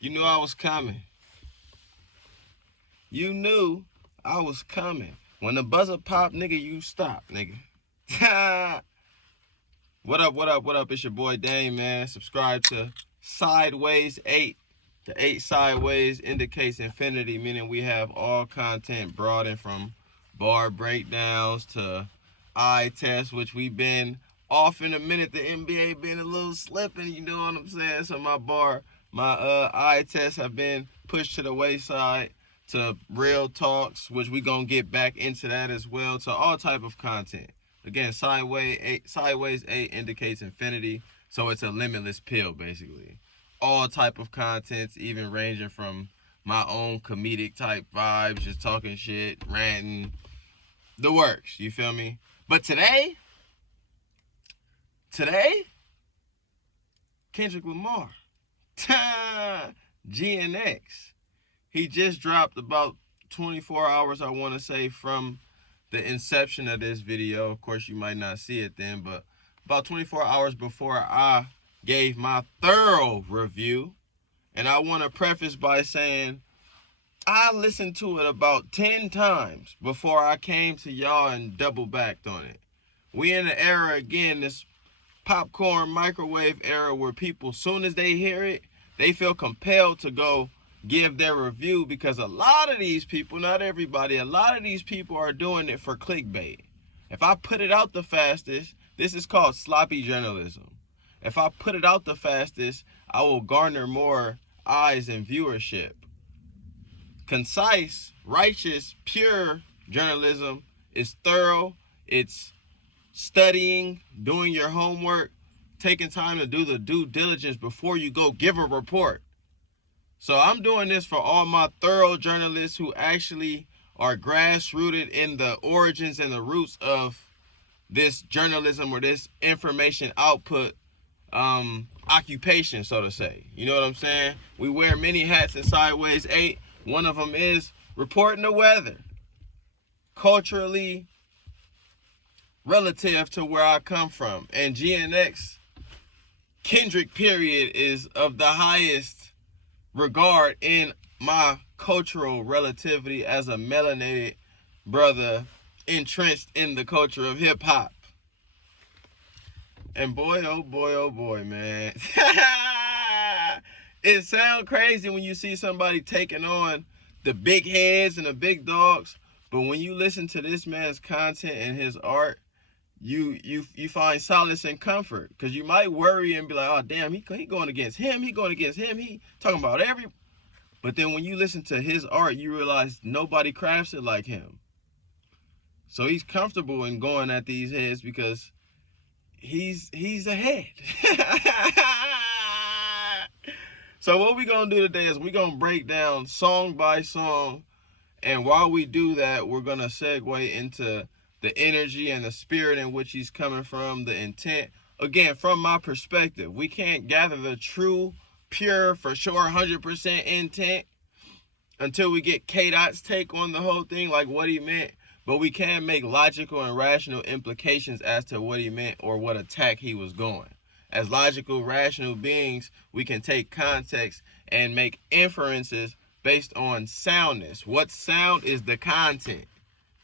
You knew I was coming. You knew I was coming. When the buzzer pop, nigga, you stop, nigga. What up, what up, what up? It's your boy Dame, man. Subscribe to Sideways 8. The 8 sideways indicates infinity, meaning we have all content broadened from bar breakdowns to eye tests, which we've been off in a minute. The NBA been a little slipping, you know what I'm saying? So my eye tests have been pushed to the wayside, to real talks, which we gonna get back into that as well, to all type of content. Again, sideways 8 indicates infinity, so it's a limitless pill, basically. All type of contents, even ranging from my own comedic type vibes, just talking shit, ranting, the works, you feel me? But today, Kendrick Lamar, GNX, he just dropped about 24 hours, I want to say, from the inception of this video. Of course, you might not see it then, but about 24 hours before I gave my thorough review. And I want to preface by saying I listened to it about 10 times before I came to y'all and double backed on it. We in the era again, this popcorn microwave era, where people, soon as they hear it, they feel compelled to go give their review, because a lot of these people, not everybody, a lot of these people are doing it for clickbait. If I put it out the fastest, this is called sloppy journalism. If I put it out the fastest, I will garner more eyes and viewership. Concise, righteous, pure journalism is thorough. It's studying, doing your homework, taking time to do the due diligence before you go give a report. So I'm doing this for all my thorough journalists who actually are grassrooted in the origins and the roots of this journalism, or this information output occupation, so to say. You know what I'm saying? We wear many hats in Sideways 8. One of them is reporting the weather, culturally relative to where I come from. And GNX, Kendrick period, is of the highest regard in my cultural relativity as a melanated brother entrenched in the culture of hip-hop. And boy, oh boy, man. It sounds crazy when you see somebody taking on the big heads and the big dogs, but when you listen to this man's content and his art, you find solace and comfort. Because you might worry and be like, oh damn, he going against him, he talking about every. But then when you listen to his art, you realize nobody crafts it like him. So he's comfortable in going at these heads because he's ahead. So what we gonna do today is we gonna break down song by song, and while we do that, we're gonna segue into the energy and the spirit in which he's coming from, the intent. Again, from my perspective, we can't gather the true, pure, for sure, 100% intent until we get K-Dot's take on the whole thing, like what he meant. But we can make logical and rational implications as to what he meant or what attack he was going. As logical, rational beings, we can take context and make inferences based on soundness. What sound is the content?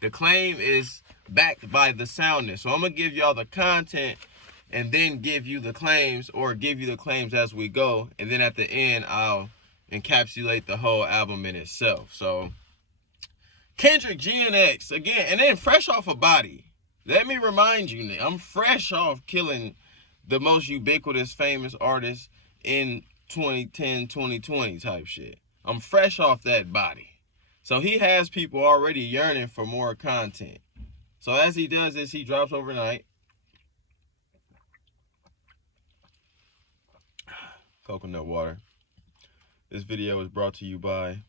The claim is backed by the soundness. So I'm going to give y'all the content and then give you the claims, or give you the claims as we go. And then at the end, I'll encapsulate the whole album in itself. So Kendrick, GNX, again, and then fresh off a body. Let me remind you, I'm fresh off killing the most ubiquitous famous artist in 2010, 2020 type shit. I'm fresh off that body. So he has people already yearning for more content. So as he does this, he drops overnight. Coconut water. This video is brought to you by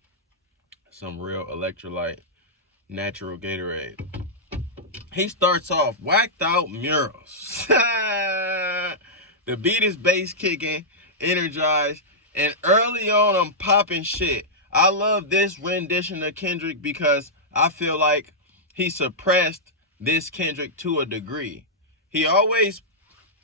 some real electrolyte, natural Gatorade. He starts off whacked out murals. The beat is bass kicking, energized, and early on I'm popping shit. I love this rendition of Kendrick because I feel like he suppressed this Kendrick to a degree. He always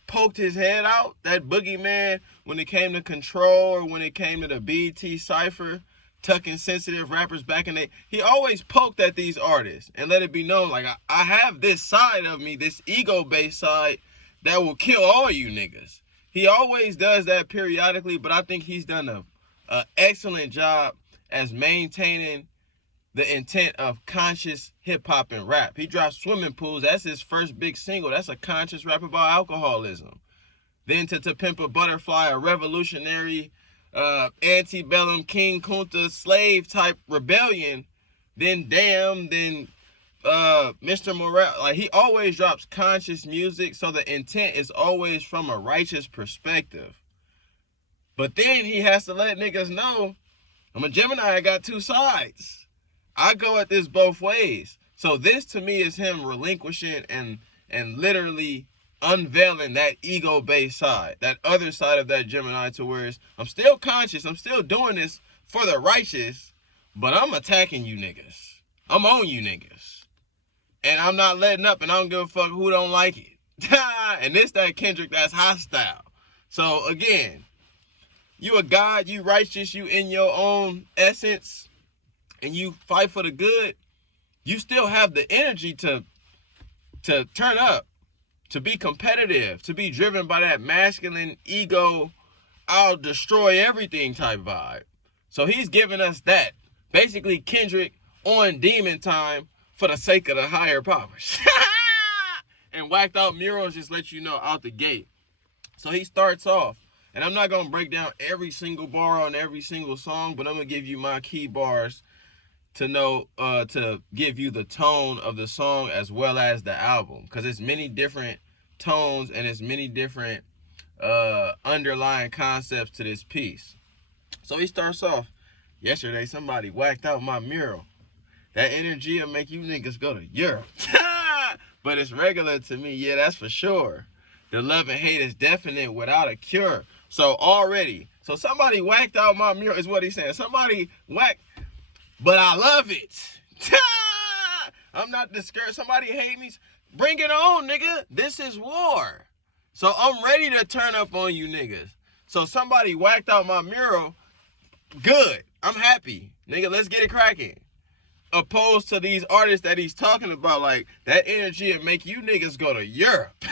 poked his head out, that boogeyman, when it came to Control or when it came to the BT Cypher, tucking sensitive rappers back in the, he always poked at these artists and let it be known, like, I have this side of me, this ego-based side that will kill all you niggas. He always does that periodically, but I think he's done a excellent job as maintaining the intent of conscious hip-hop and rap. He dropped Swimming Pools. That's his first big single. That's a conscious rap about alcoholism. Then to Pimp a Butterfly, a revolutionary antebellum King Kunta slave type rebellion. Then Damn, then Mr. Morale. Like, he always drops conscious music, so the intent is always from a righteous perspective. But then he has to let niggas know, I'm a Gemini, I got two sides. I go at this both ways. So this to me is him relinquishing and literally unveiling that ego-based side, that other side of that Gemini, to where I'm still conscious, I'm still doing this for the righteous, but I'm attacking you niggas. I'm on you niggas. And I'm not letting up, and I don't give a fuck who don't like it. And this that Kendrick that's hostile. So again, you a God, you righteous, you in your own essence, and you fight for the good, you still have the energy to turn up, to be competitive, to be driven by that masculine ego, I'll destroy everything type vibe. So he's giving us that. Basically Kendrick on demon time for the sake of the higher powers. And Whacked Out Murals just let you know out the gate. So he starts off, and I'm not going to break down every single bar on every single song, but I'm going to give you my key bars to know, to give you the tone of the song as well as the album, because it's many different tones and it's many different underlying concepts to this piece. So he starts off, yesterday somebody whacked out my mural. That energy will make you niggas go to Europe. But it's regular to me, yeah, that's for sure. The love and hate is definite without a cure. So already, so somebody whacked out my mural is what he's saying. Somebody whacked, but I love it. I'm not discouraged. Somebody hate me. Bring it on, nigga. This is war. So I'm ready to turn up on you niggas. So somebody whacked out my mural. Good. I'm happy. Nigga, let's get it cracking. Opposed to these artists that he's talking about, like, that energy will make you niggas go to Europe.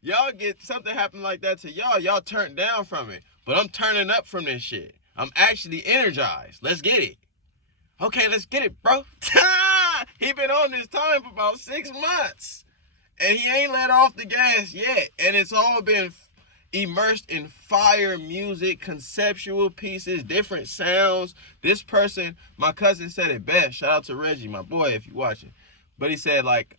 Y'all get something happen like that to y'all turn down from it. But I'm turning up from this shit. I'm actually energized. Let's get it. Okay, let's get it, bro. He been on this time for about 6 months. And he ain't let off the gas yet. And it's all been immersed in fire music, conceptual pieces, different sounds. This person, my cousin said it best. Shout out to Reggie, my boy, if you're watching. But he said, like,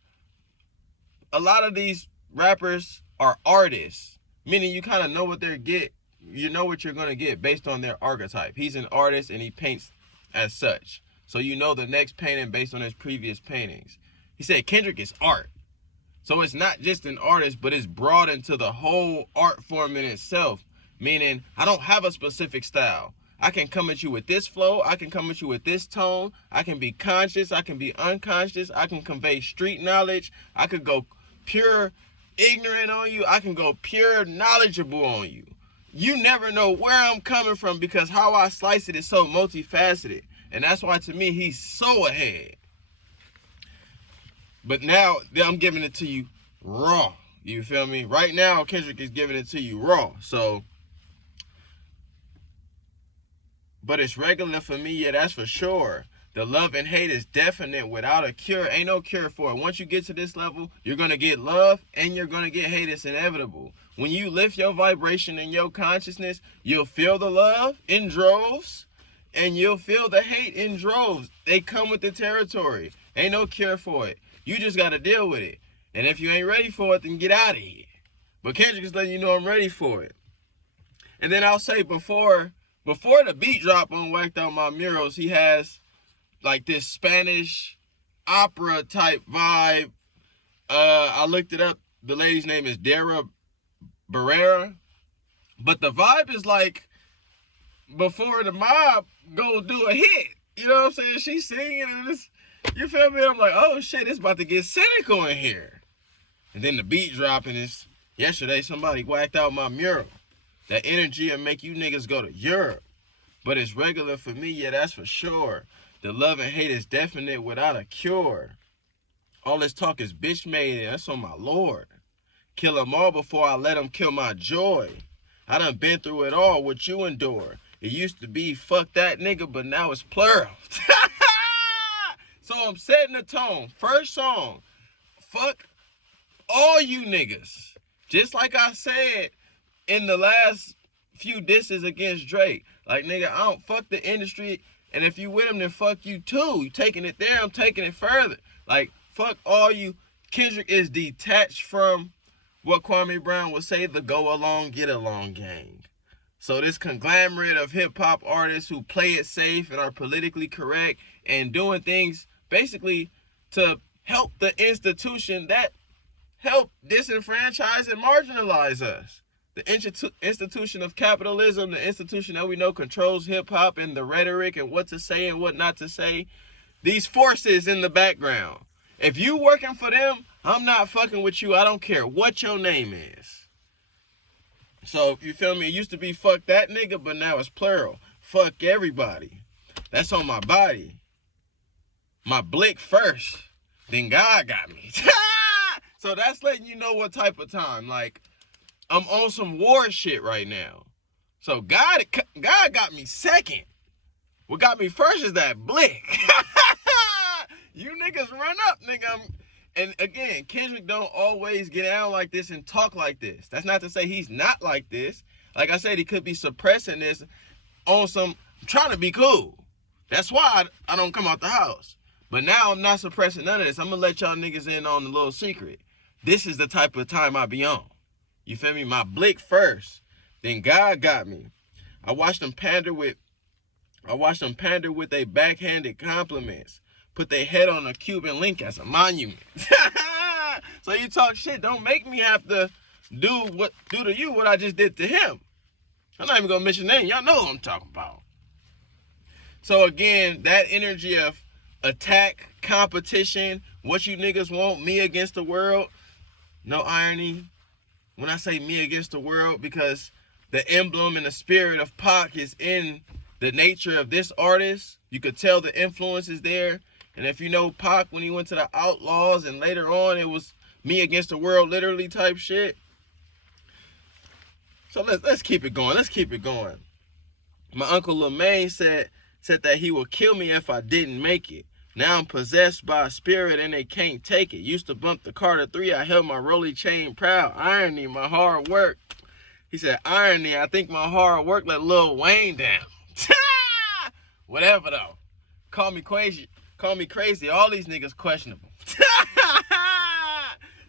a lot of these rappers are artists. Meaning you kind of know what they're get. You know what you're going to get based on their archetype. He's an artist and he paints as such. So you know the next painting based on his previous paintings. He said Kendrick is art. So it's not just an artist, but it's brought into the whole art form in itself. Meaning, I don't have a specific style. I can come at you with this flow. I can come at you with this tone. I can be conscious. I can be unconscious. I can convey street knowledge. I could go pure ignorant on you. I can go pure knowledgeable on you. You never know where I'm coming from because how I slice it is so multifaceted. And that's why, to me, he's so ahead. But now, I'm giving it to you raw. You feel me? Right now, Kendrick is giving it to you raw. So, but it's regular for me, yeah, that's for sure. The love and hate is definite without a cure. Ain't no cure for it. Once you get to this level, you're going to get love and you're going to get hate. It's inevitable. When you lift your vibration and your consciousness, you'll feel the love in droves. And you'll feel the hate in droves. They come with the territory. Ain't no cure for it. You just got to deal with it. And if you ain't ready for it, then get out of here. But Kendrick is letting you know I'm ready for it. And then I'll say before the beat drop on Whacked Out My Murals, he has like this Spanish opera type vibe. I looked it up. The lady's name is Dara Barrera. But the vibe is like before the mob go do a hit. You know what I'm saying? She's singing and it's, you feel me? I'm like, oh shit, it's about to get cynical in here. And then the beat drop and it's, yesterday somebody whacked out my mural. That energy will make you niggas go to Europe. But it's regular for me, yeah, that's for sure. The love and hate is definite without a cure. All this talk is bitch made, and that's on my lord. Kill them all before I let them kill my joy. I done been through it all, what you endure. It used to be fuck that nigga, but now it's plural. So I'm setting the tone. First song, fuck all you niggas. Just like I said in the last few disses against Drake. Like, nigga, I don't fuck the industry, and if you with him, then fuck you too. You taking it there, I'm taking it further. Like, fuck all you. Kendrick is detached from what Kwame Brown would say, the go along, get along gang. So this conglomerate of hip hop artists who play it safe and are politically correct and doing things basically to help the institution that help disenfranchise and marginalize us. The institution of capitalism, the institution that we know controls hip hop and the rhetoric and what to say and what not to say. These forces in the background. If you working for them, I'm not fucking with you. I don't care what your name is. So, you feel me? It used to be fuck that nigga, but now it's plural. Fuck everybody. That's on my body. My blick first. Then God got me. So that's letting you know what type of time. Like, I'm on some war shit right now. So God got me second. What got me first is that blick. You niggas run up, nigga. And again, Kendrick don't always get down like this and talk like this. That's not to say he's not like this. Like I said, he could be suppressing this on some trying to be cool. That's why I don't come out the house. But now I'm not suppressing none of this. I'm going to let y'all niggas in on the little secret. This is the type of time I be on. You feel me? My blick first. Then God got me. I watched them pander with their backhanded compliments. Put their head on a Cuban link as a monument. So you talk shit. Don't make me have to do to you what I just did to him. I'm not even gonna mention name. Y'all know what I'm talking about. So again, that energy of attack, competition, what you niggas want, me against the world. No irony when I say me against the world, because the emblem and the spirit of Pac is in the nature of this artist. You could tell the influence is there. And if you know Pac, when he went to the Outlaws and later on it was me against the world literally type shit. So let's keep it going. Let's keep it going. My uncle Lamar said that he would kill me if I didn't make it. Now I'm possessed by a spirit and they can't take it. Used to bump the Carter 3. I held my rolly chain proud. Irony, my hard work. He said, irony, I think my hard work let Lil Wayne down. Whatever though. Call me crazy. Call me crazy. All these niggas questionable.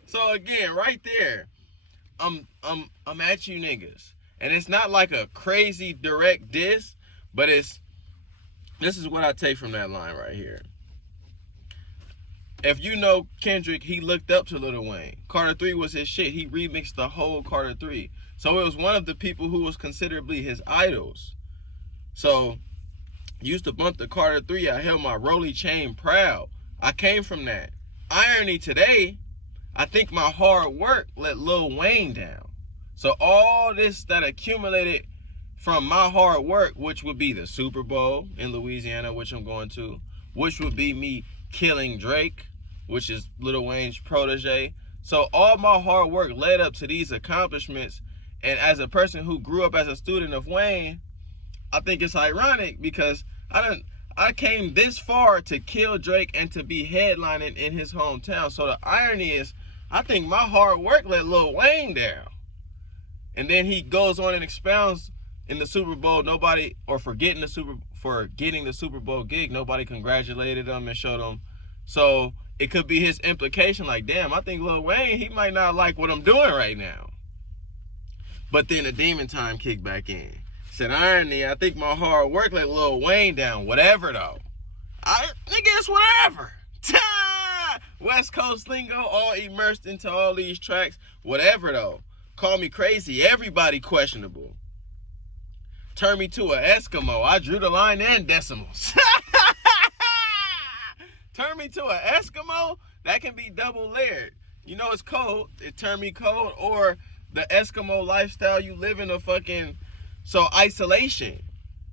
So again, right there, I'm at you niggas. And it's not like a crazy direct diss, but this is what I take from that line right here. If you know Kendrick, he looked up to Lil Wayne. Carter 3 was his shit. He remixed the whole Carter 3. So it was one of the people who was considerably his idols. So, used to bump the Carter 3. I held my rolly chain proud. I came from that. Irony today, I think my hard work let Lil Wayne down. So all this that accumulated from my hard work, which would be the Super Bowl in Louisiana, which I'm going to, which would be me killing Drake, which is Lil Wayne's protege. So all my hard work led up to these accomplishments. And as a person who grew up as a student of Wayne, I think it's ironic because I came this far to kill Drake and to be headlining in his hometown. So the irony is, I think my hard work let Lil Wayne down. And then he goes on and expounds in the Super Bowl, for getting the Super Bowl gig, nobody congratulated him and showed him. So it could be his implication, like, damn, I think Lil Wayne, he might not like what I'm doing right now. But then the demon time kicked back in. Said, irony, I think my hard work let Lil Wayne down. Whatever though. Nigga, it's whatever. West Coast lingo, all immersed into all these tracks. Whatever though. Call me crazy. Everybody questionable. Turn me to an Eskimo. I drew the line and decimals. Turn me to an Eskimo? That can be double layered. You know it's cold. It turned me cold. Or the Eskimo lifestyle you live in, a fucking isolation.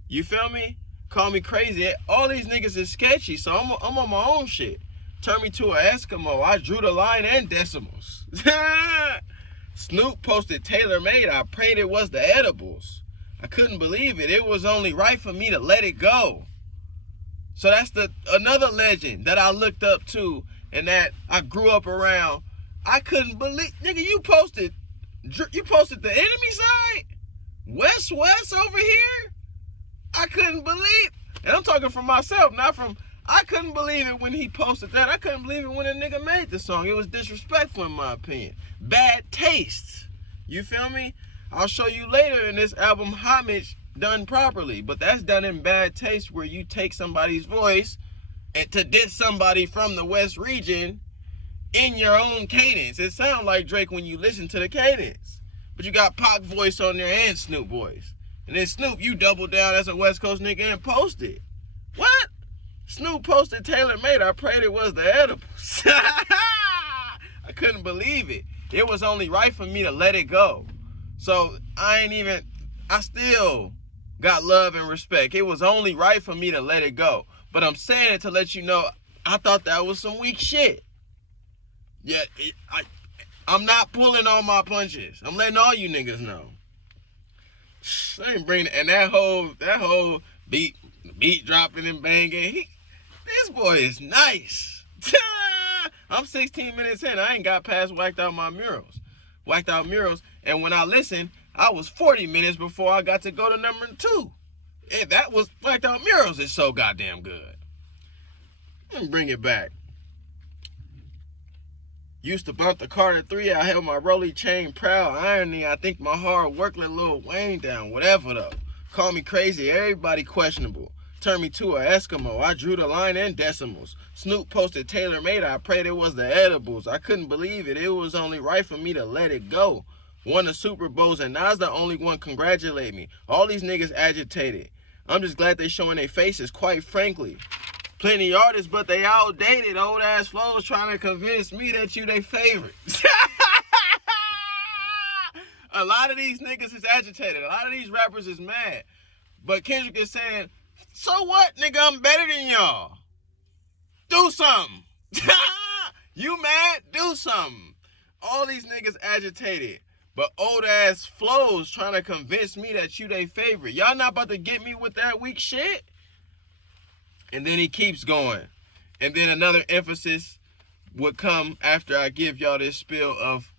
You feel me? Call me crazy. All these niggas is sketchy, so I'm on my own shit. Turn me to an Eskimo. I drew the line and decimals. Snoop posted tailor-made. I prayed it was the edibles. I couldn't believe it. It was only right for me to let it go. So that's another legend that I looked up to and that I grew up around. I couldn't believe, nigga, you posted the enemy side? West over here? I couldn't believe, and I'm talking from myself, not from, I couldn't believe it when he posted that. I couldn't believe it when a nigga made the song. It was disrespectful in my opinion. Bad taste. You feel me? I'll show you later in this album Homage done properly, but that's done in bad taste where you take somebody's voice and to diss somebody from the West region in your own cadence. It sounds like Drake when you listen to the cadence, but you got Pac voice on there and Snoop voice. And then Snoop, you double down as a West Coast nigga and post it. What? Snoop posted tailor-made. I prayed it was the edibles. I couldn't believe it. It was only right for me to let it go. So I still got love and respect. It was only right for me to let it go. But I'm saying it to let you know, I thought that was some weak shit. Yeah, I'm not pulling all my punches. I'm letting all you niggas know. I ain't bringing, and that whole beat dropping and banging. This boy is nice. I'm 16 minutes in. I ain't got past whacked out murals. And when I listened, I was 40 minutes before I got to go to number 2. And that was whacked out murals. Is so goddamn good. Let me bring it back. Used to bump the Carter 3. I held my Rolly chain proud. Irony, I think my hard work let Lil Wayne down. Whatever though. Call me crazy. Everybody questionable. Turn me to an Eskimo. I drew the line in decimals. Snoop posted tailor-made. I prayed it was the edibles. I couldn't believe it. It was only right for me to let it go. Won the Super Bowls and Nas the only one congratulate me. All these niggas agitated. I'm just glad they showing their faces, quite frankly. Plenty artists, but they outdated. Old ass flows trying to convince me that you they favorite. A lot of these niggas is agitated. A lot of these rappers is mad. But Kendrick is saying, so what, nigga? I'm better than y'all. Do something. You mad? Do something. All these niggas agitated. But old ass flows trying to convince me that you they favorite. Y'all not about to get me with that weak shit? And then he keeps going. And then another emphasis would come after I give y'all this spiel of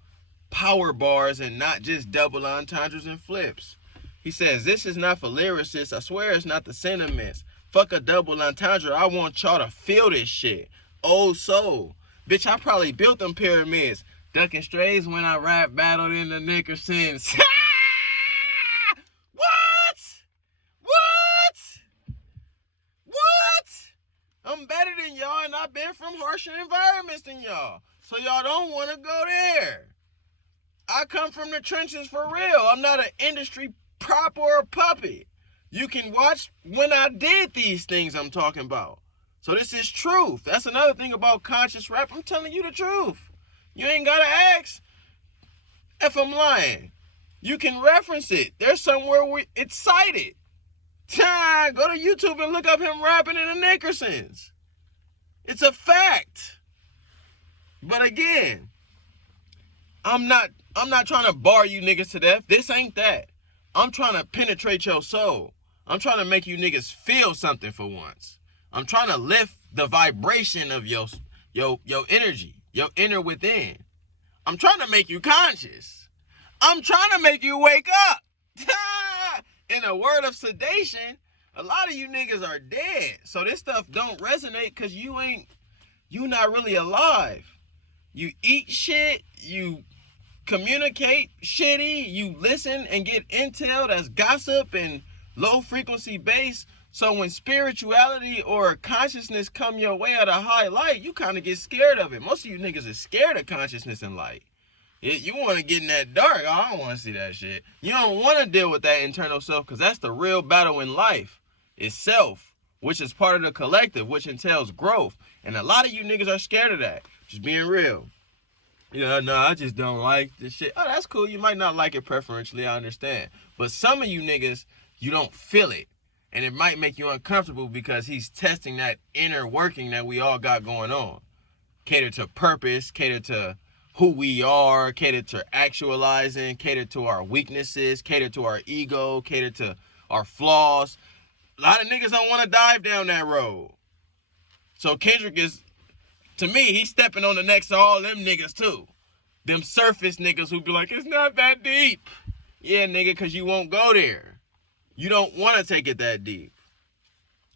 power bars and not just double entendres and flips. He says, this is not for lyricists. I swear it's not the sentiments. Fuck a double entendre. I want y'all to feel this shit. Old soul. Bitch, I probably built them pyramids. Ducking strays when I rap battled in the Nickersons. I'm better than y'all, and I've been from harsher environments than y'all. So y'all don't want to go there. I come from the trenches for real. I'm not an industry prop or a puppet. You can watch when I did these things I'm talking about. So this is truth. That's another thing about conscious rap. I'm telling you the truth. You ain't got to ask if I'm lying. You can reference it. There's somewhere where it's cited. Go to YouTube and look up him rapping in the Nickersons. It's a fact. But again, I'm not trying to bar you niggas to death. This ain't that. I'm trying to penetrate your soul. I'm trying to make you niggas feel something for once. I'm trying to lift the vibration of your energy, your inner within. I'm trying to make you conscious. I'm trying to make you wake up. In a word of sedation, a lot of you niggas are dead. So this stuff don't resonate because you not really alive. You eat shit, you communicate shitty, you listen and get intel that's gossip and low frequency bass. So when spirituality or consciousness come your way at a high light, you kind of get scared of it. Most of you niggas are scared of consciousness and light. You want to get in that dark. I don't want to see that shit. You don't want to deal with that internal self because that's the real battle in life. It's self, which is part of the collective, which entails growth. And a lot of you niggas are scared of that. Just being real. Yeah, no, I just don't like this shit. Oh, that's cool. You might not like it preferentially, I understand. But some of you niggas, you don't feel it. And it might make you uncomfortable because he's testing that inner working that we all got going on. Cater to purpose, cater to who we are, cater to actualizing, cater to our weaknesses, cater to our ego, cater to our flaws. A lot of niggas don't want to dive down that road. So Kendrick is, to me, he's stepping on the necks of all them niggas too. Them surface niggas who be like, it's not that deep. Yeah, nigga, because you won't go there. You don't want to take it that deep.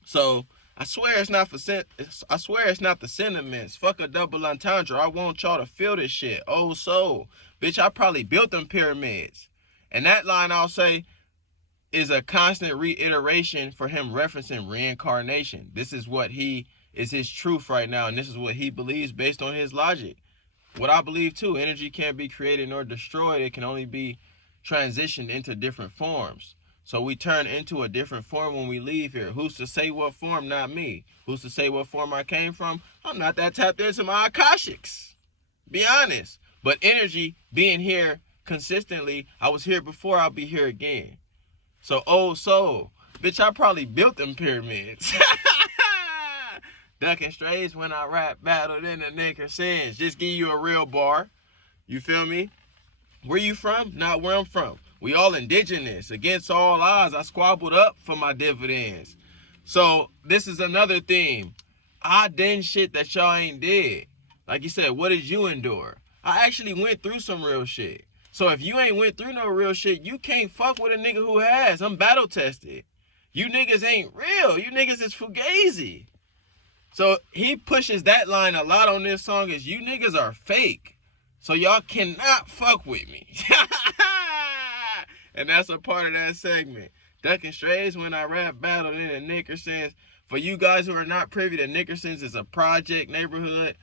So I swear it's not the sentiments. Fuck a double entendre. I want y'all to feel this shit. Oh, so, bitch, I probably built them pyramids. And that line I'll say is a constant reiteration for him referencing reincarnation. This is what is his truth right now, and this is what he believes based on his logic. What I believe too, energy can't be created nor destroyed. It can only be transitioned into different forms. So we turn into a different form when we leave here. Who's to say what form? Not me. Who's to say what form I came from? I'm not that tapped into my Akashics. Be honest. But energy being here consistently, I was here before, I'll be here again. So old soul, bitch, I probably built them pyramids. Ducking strays when I rap, battled in the nigger sins. Just give you a real bar. You feel me? Where you from? Not where I'm from. We all indigenous. Against all odds, I squabbled up for my dividends. So this is another theme. I done shit that y'all ain't did. Like you said, what did you endure? I actually went through some real shit. So if you ain't went through no real shit, you can't fuck with a nigga who has. I'm battle tested. You niggas ain't real. You niggas is fugazi. So he pushes that line a lot on this song is you niggas are fake. So y'all cannot fuck with me. And that's a part of that segment. Ducking strays when I rap battled in the Nickersons. For you guys who are not privy to Nickersons, is a project neighborhood,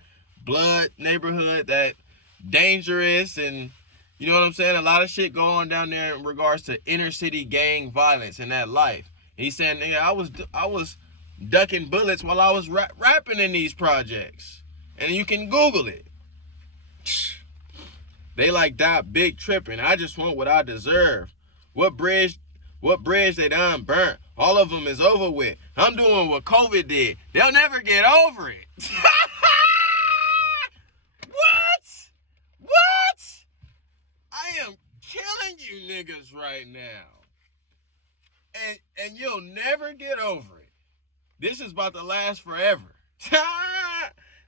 blood neighborhood that dangerous and you know what I'm saying? A lot of shit go on down there in regards to inner city gang violence and that life. And he's saying, nigga, I was ducking bullets while I was rapping in these projects. And you can Google it. They like that big tripping. I just want what I deserve. What bridge they done burnt. All of them is over with. I'm doing what COVID did. They'll never get over it. What? I am killing you niggas right now. And you'll never get over it. This is about to last forever.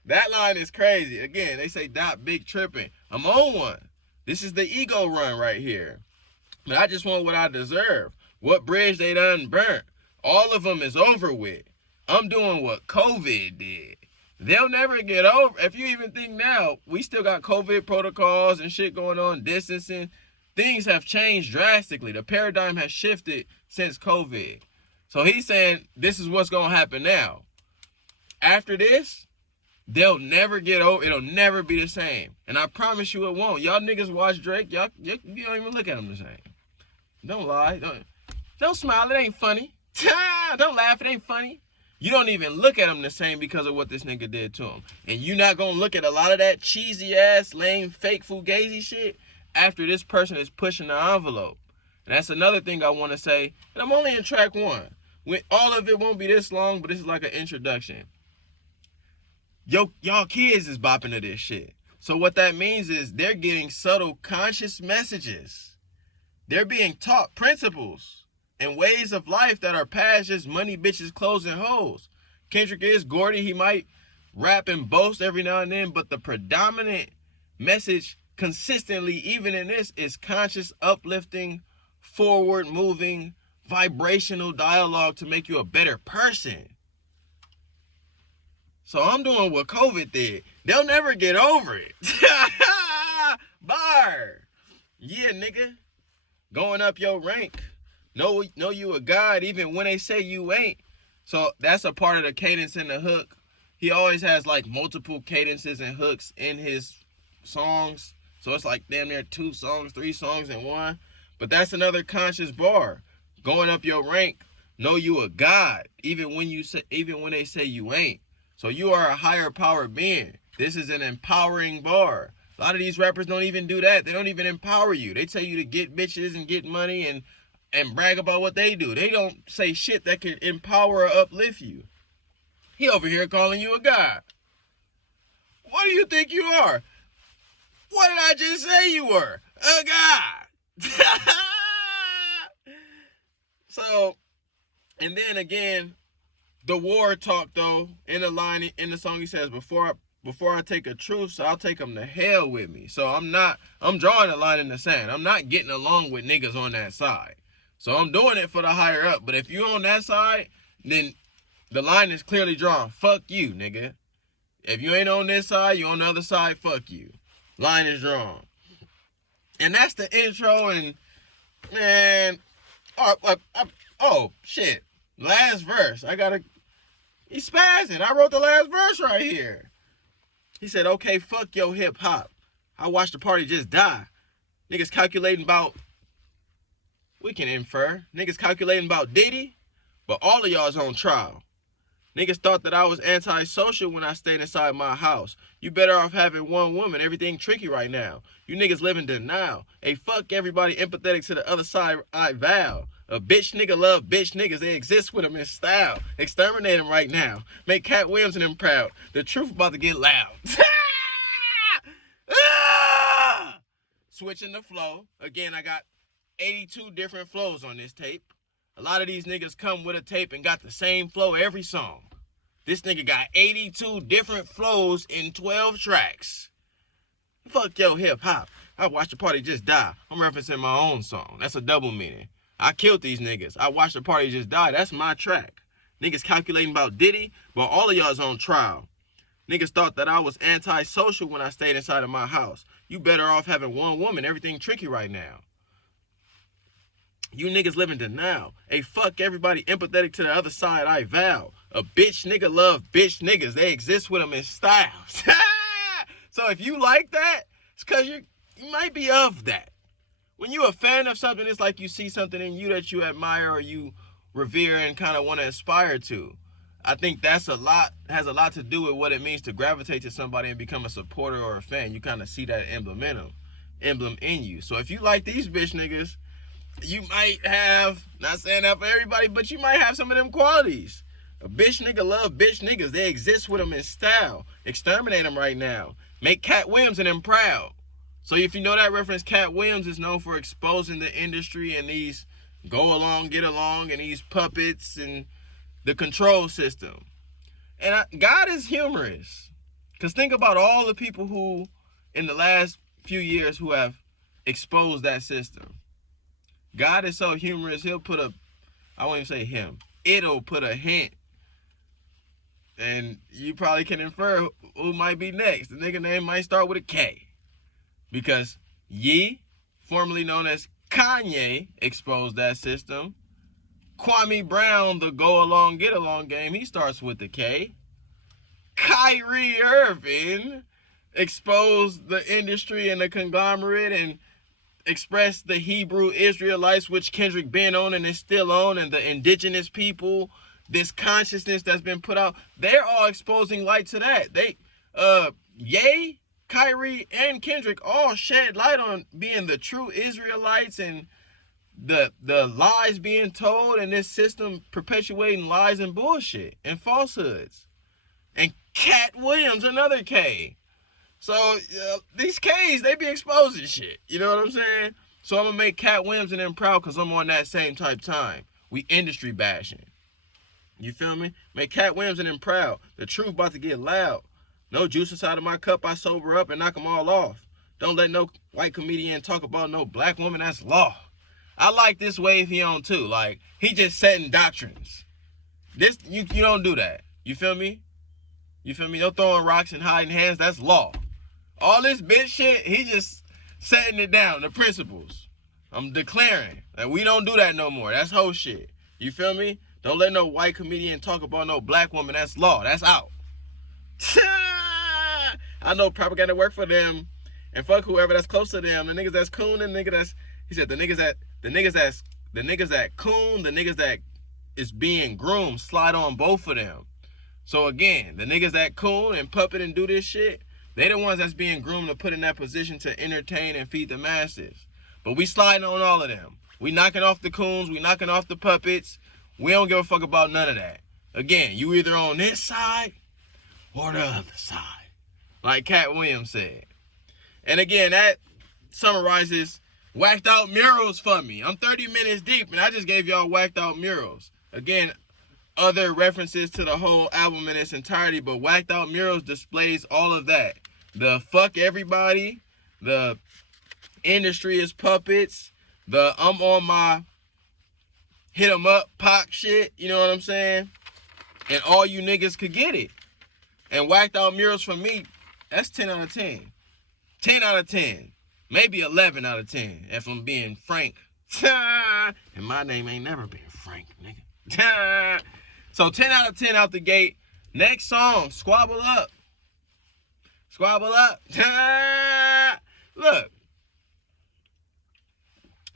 That line is crazy. Again, they say Dot big tripping. I'm on one. This is the ego run right here. But I just want what I deserve. What bridge they done burnt. All of them is over with. I'm doing what COVID did. They'll never get over. If you even think now, we still got COVID protocols and shit going on, distancing. Things have changed drastically. The paradigm has shifted since COVID. So he's saying this is what's going to happen now. After this, they'll never get over. It'll never be the same. And I promise you it won't. Y'all niggas watch Drake. You don't even look at him the same. Don't lie. Don't smile. It ain't funny. Don't laugh. It ain't funny. You don't even look at him the same because of what this nigga did to him. And you not going to look at a lot of that cheesy ass, lame, fake, fugazi shit after this person is pushing the envelope. And that's another thing I want to say. And I'm only in track 1. All of it won't be this long, but this is like an introduction. Y'all kids is bopping to this shit. So what that means is they're getting subtle conscious messages. They're being taught principles and ways of life that are past just money, bitches, clothes, and hoes. Kendrick is Gordy. He might rap and boast every now and then, but the predominant message consistently, even in this, is conscious, uplifting, forward moving, vibrational dialogue to make you a better person. So I'm doing what COVID did. They'll never get over it. Bar. Yeah, nigga. Going up your rank. Know you a god even when they say you ain't. So that's a part of the cadence in the hook. He always has like multiple cadences and hooks in his songs. So it's like damn near 2 songs, 3 songs in one. But that's another conscious bar. Going up your rank. Know you a god even when they say you ain't. So you are a higher power being. This is an empowering bar. A lot of these rappers don't even do that. They don't even empower you. They tell you to get bitches and get money and brag about what they do. They don't say shit that can empower or uplift you. He over here calling you a god. What do you think you are? What did I just say you were? A god. So, and then again, the war talk though, in the line, in the song he says, before I take a truce, I'll take them to hell with me. So I'm drawing a line in the sand. I'm not getting along with niggas on that side. So I'm doing it for the higher up. But if you're on that side, then the line is clearly drawn. Fuck you, nigga. If you ain't on this side, you on the other side, fuck you. Line is drawn. And that's the intro, and man, oh shit. Last verse. He's spazzing. I wrote the last verse right here. He said, okay, fuck your hip hop. I watched the party just die. Niggas calculating about, we can infer, niggas calculating about Diddy, but all of y'all's on trial. Niggas thought that I was antisocial when I stayed inside my house. You better off having one woman. Everything tricky right now. You niggas live in denial. Hey, fuck everybody empathetic to the other side, I vow. A bitch nigga love bitch niggas. They exist with them in style. Exterminate them right now. Make Cat Williams and them proud. The truth about to get loud. Switching the flow. Again, I got 82 different flows on this tape. A lot of these niggas come with a tape and got the same flow every song. This nigga got 82 different flows in 12 tracks. Fuck yo hip hop. I watched the party just die. I'm referencing my own song. That's a double meaning. I killed these niggas. I watched the party just die. That's my track. Niggas calculating about Diddy, but all of y'all's on trial. Niggas thought that I was antisocial when I stayed inside of my house. You better off having one woman. Everything tricky right now. You niggas live in denial. Hey, fuck everybody empathetic to the other side, I vow. A bitch nigga love bitch niggas. They exist with them in style. So if you like that, it's because you might be of that. When you're a fan of something, it's like you see something in you that you admire or you revere and kind of want to aspire to. I think that's has a lot to do with what it means to gravitate to somebody and become a supporter or a fan. You kind of see that emblem in you. So if you like these bitch niggas, you might have, not saying that for everybody, but you might have some of them qualities. A bitch nigga love bitch niggas. They exist with them in style. Exterminate them right now. Make Cat Williams and them proud. So if you know that reference, Cat Williams is known for exposing the industry and these go along, get along, and these puppets and the control system. And God is humorous. Because think about all the people who, in the last few years, who have exposed that system. God is so humorous, he'll put I won't even say him, it'll put a hint. And you probably can infer who might be next. The nigga name might start with a K. Because Ye, formerly known as Kanye, exposed that system. Kwame Brown, the go along, get along game, he starts with the K. Kyrie Irving exposed the industry and the conglomerate and expressed the Hebrew Israelites, which Kendrick been on and is still on, and the indigenous people, this consciousness that's been put out, they're all exposing light to that. Ye, Kyrie, and Kendrick all shed light on being the true Israelites and the lies being told and this system perpetuating lies and bullshit and falsehoods. And Cat Williams, another K. So these K's, they be exposing shit. You know what I'm saying? So I'm going to make Cat Williams and them proud because I'm on that same type time. We industry bashing. You feel me? Make Cat Williams and them proud. The truth about to get loud. No juice inside of my cup, I sober up and knock them all off. Don't let no white comedian talk about no black woman, that's law. I like this wave he on too. Like, he just setting doctrines. This, you don't do that. You feel me? You feel me? No throwing rocks and hiding hands, that's law. All this bitch shit, he just setting it down, the principles. I'm declaring that we don't do that no more. That's whole shit. You feel me? Don't let no white comedian talk about no black woman, that's law. That's out. I know propaganda work for them, and fuck whoever that's close to them. The niggas that's coon and the niggas that's, he said, the niggas that coon, the niggas that is being groomed, slide on both of them. So again, the niggas that coon and puppet and do this shit, They the ones that's being groomed to put in that position to entertain and feed the masses. But we sliding on all of them. We knocking off the coons. We knocking off the puppets. We don't give a fuck about none of that. Again, you either on this side or the other side. Like Cat Williams said. And again, that summarizes whacked out murals for me. I'm 30 minutes deep and I just gave y'all whacked out murals. Again, other references to the whole album in its entirety, but whacked out murals displays all of that. The fuck everybody, the industry is puppets, the I'm on my hit 'em up Pac shit, you know what I'm saying? And all you niggas could get it. And whacked out murals for me, that's 10 out of 10. 10 out of 10. Maybe 11 out of 10, if I'm being frank. And my name ain't never been Frank, nigga. So 10 out of 10 out the gate. Next song, Squabble Up. Squabble Up. Look.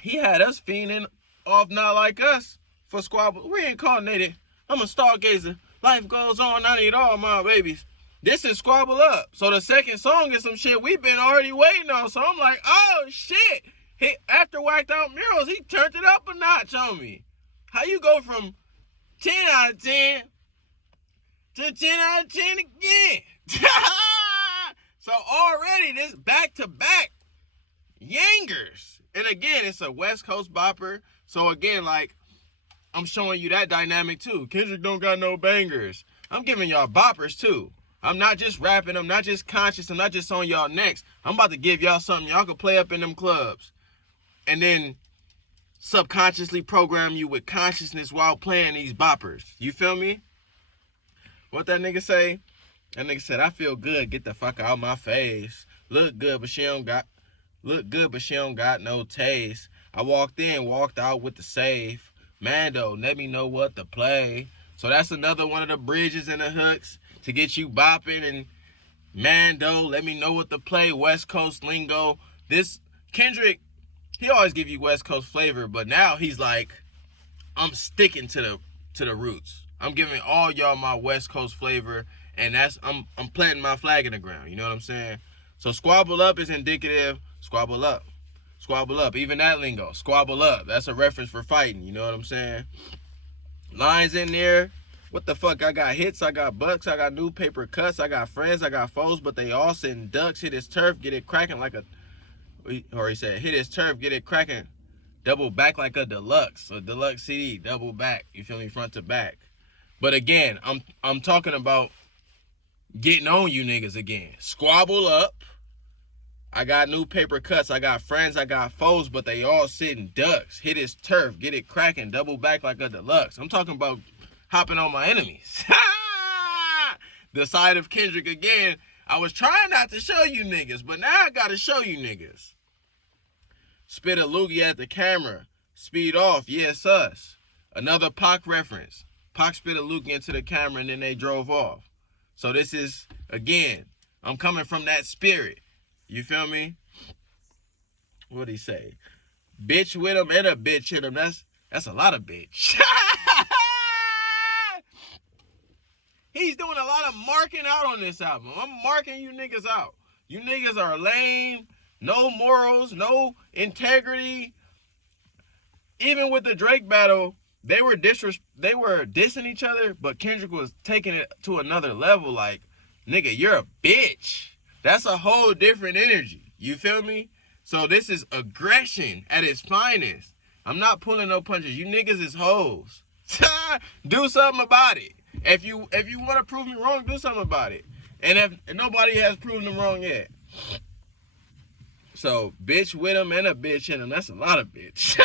He had us fiending off Not Like Us for Squabble. Reincarnated. I'm a stargazer. Life goes on. I need all my babies. This is Squabble Up. So the second song is some shit we've been already waiting on. So I'm like, oh shit. After Whacked Out Murals, he turned it up a notch on me. How you go from 10 out of 10 to 10 out of 10 again? So already this back-to-back yangers. And again, it's a West Coast bopper. So again, like, I'm showing you that dynamic too. Kendrick don't got no bangers. I'm giving y'all boppers too. I'm not just rapping. I'm not just conscious. I'm not just on y'all necks. I'm about to give y'all something y'all can play up in them clubs. And then subconsciously program you with consciousness while playing these boppers. You feel me? What that nigga say? That nigga said, I feel good. Get the fuck out my face. Look good, but she don't got no taste. I walked in, walked out with the safe. Mando, let me know what to play. So that's another one of the bridges and the hooks to get you bopping. And Mando, let me know what to play. West Coast lingo. This Kendrick, he always give you West Coast flavor, but now he's like, I'm sticking to the roots. I'm giving all y'all my West Coast flavor, and that's I'm planting my flag in the ground. You know what I'm saying? So Squabble Up is indicative. Squabble up. Squabble up. Even that lingo. Squabble up. That's a reference for fighting. You know what I'm saying? Lines in there. What the fuck? I got hits. I got bucks. I got new paper cuts. I got friends. I got foes, but they all sitting ducks. Hit his turf. Get it cracking like a... Or he said, hit his turf. Get it cracking. Double back like a deluxe. A deluxe CD. Double back. You feel me? Front to back. But again, I'm talking about getting on you niggas again. Squabble up. I got new paper cuts. I got friends. I got foes, but they all sitting ducks. Hit his turf. Get it cracking. Double back like a deluxe. I'm talking about hopping on my enemies. The side of Kendrick again. I was trying not to show you niggas, but now I gotta show you niggas. Spit a loogie at the camera. Speed off. Yeah, sus. Another Pac reference. Pac spit a loogie into the camera and then they drove off. So this is, again, I'm coming from that spirit. You feel me? What'd he say? Bitch with him and a bitch hit him. That's a lot of bitch. He's doing a lot of marking out on this album. I'm marking you niggas out. You niggas are lame. No morals. No integrity. Even with the Drake battle, they were dissing each other, but Kendrick was taking it to another level. Like, nigga, you're a bitch. That's a whole different energy. You feel me? So this is aggression at its finest. I'm not pulling no punches. You niggas is hoes. Do something about it. If you want to prove me wrong, do something about it. And if nobody has proven them wrong yet. So, bitch with him and a bitch in him. That's a lot of bitch.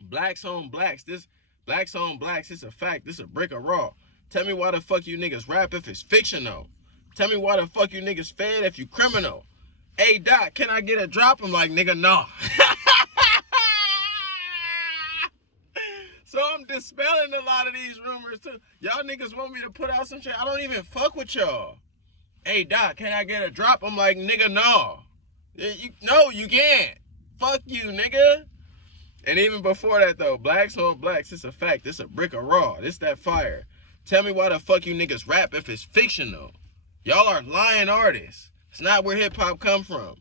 Blacks on blacks. This blacks on blacks. It's a fact. This a brick of raw. Tell me why the fuck you niggas rap if it's fictional. Tell me why the fuck you niggas fed if you criminal. Hey, Doc, can I get a drop? I'm like, nigga, no. So I'm dispelling a lot of these rumors, too. Y'all niggas want me to put out some shit. I don't even fuck with y'all. Hey, Doc, can I get a drop? I'm like, nigga, no. No, you can't. Fuck you, nigga. And even before that, though, blacks on blacks, it's a fact. It's a brick of raw. This that fire. Tell me why the fuck you niggas rap if it's fictional. Y'all are lying artists. It's not where hip-hop come from.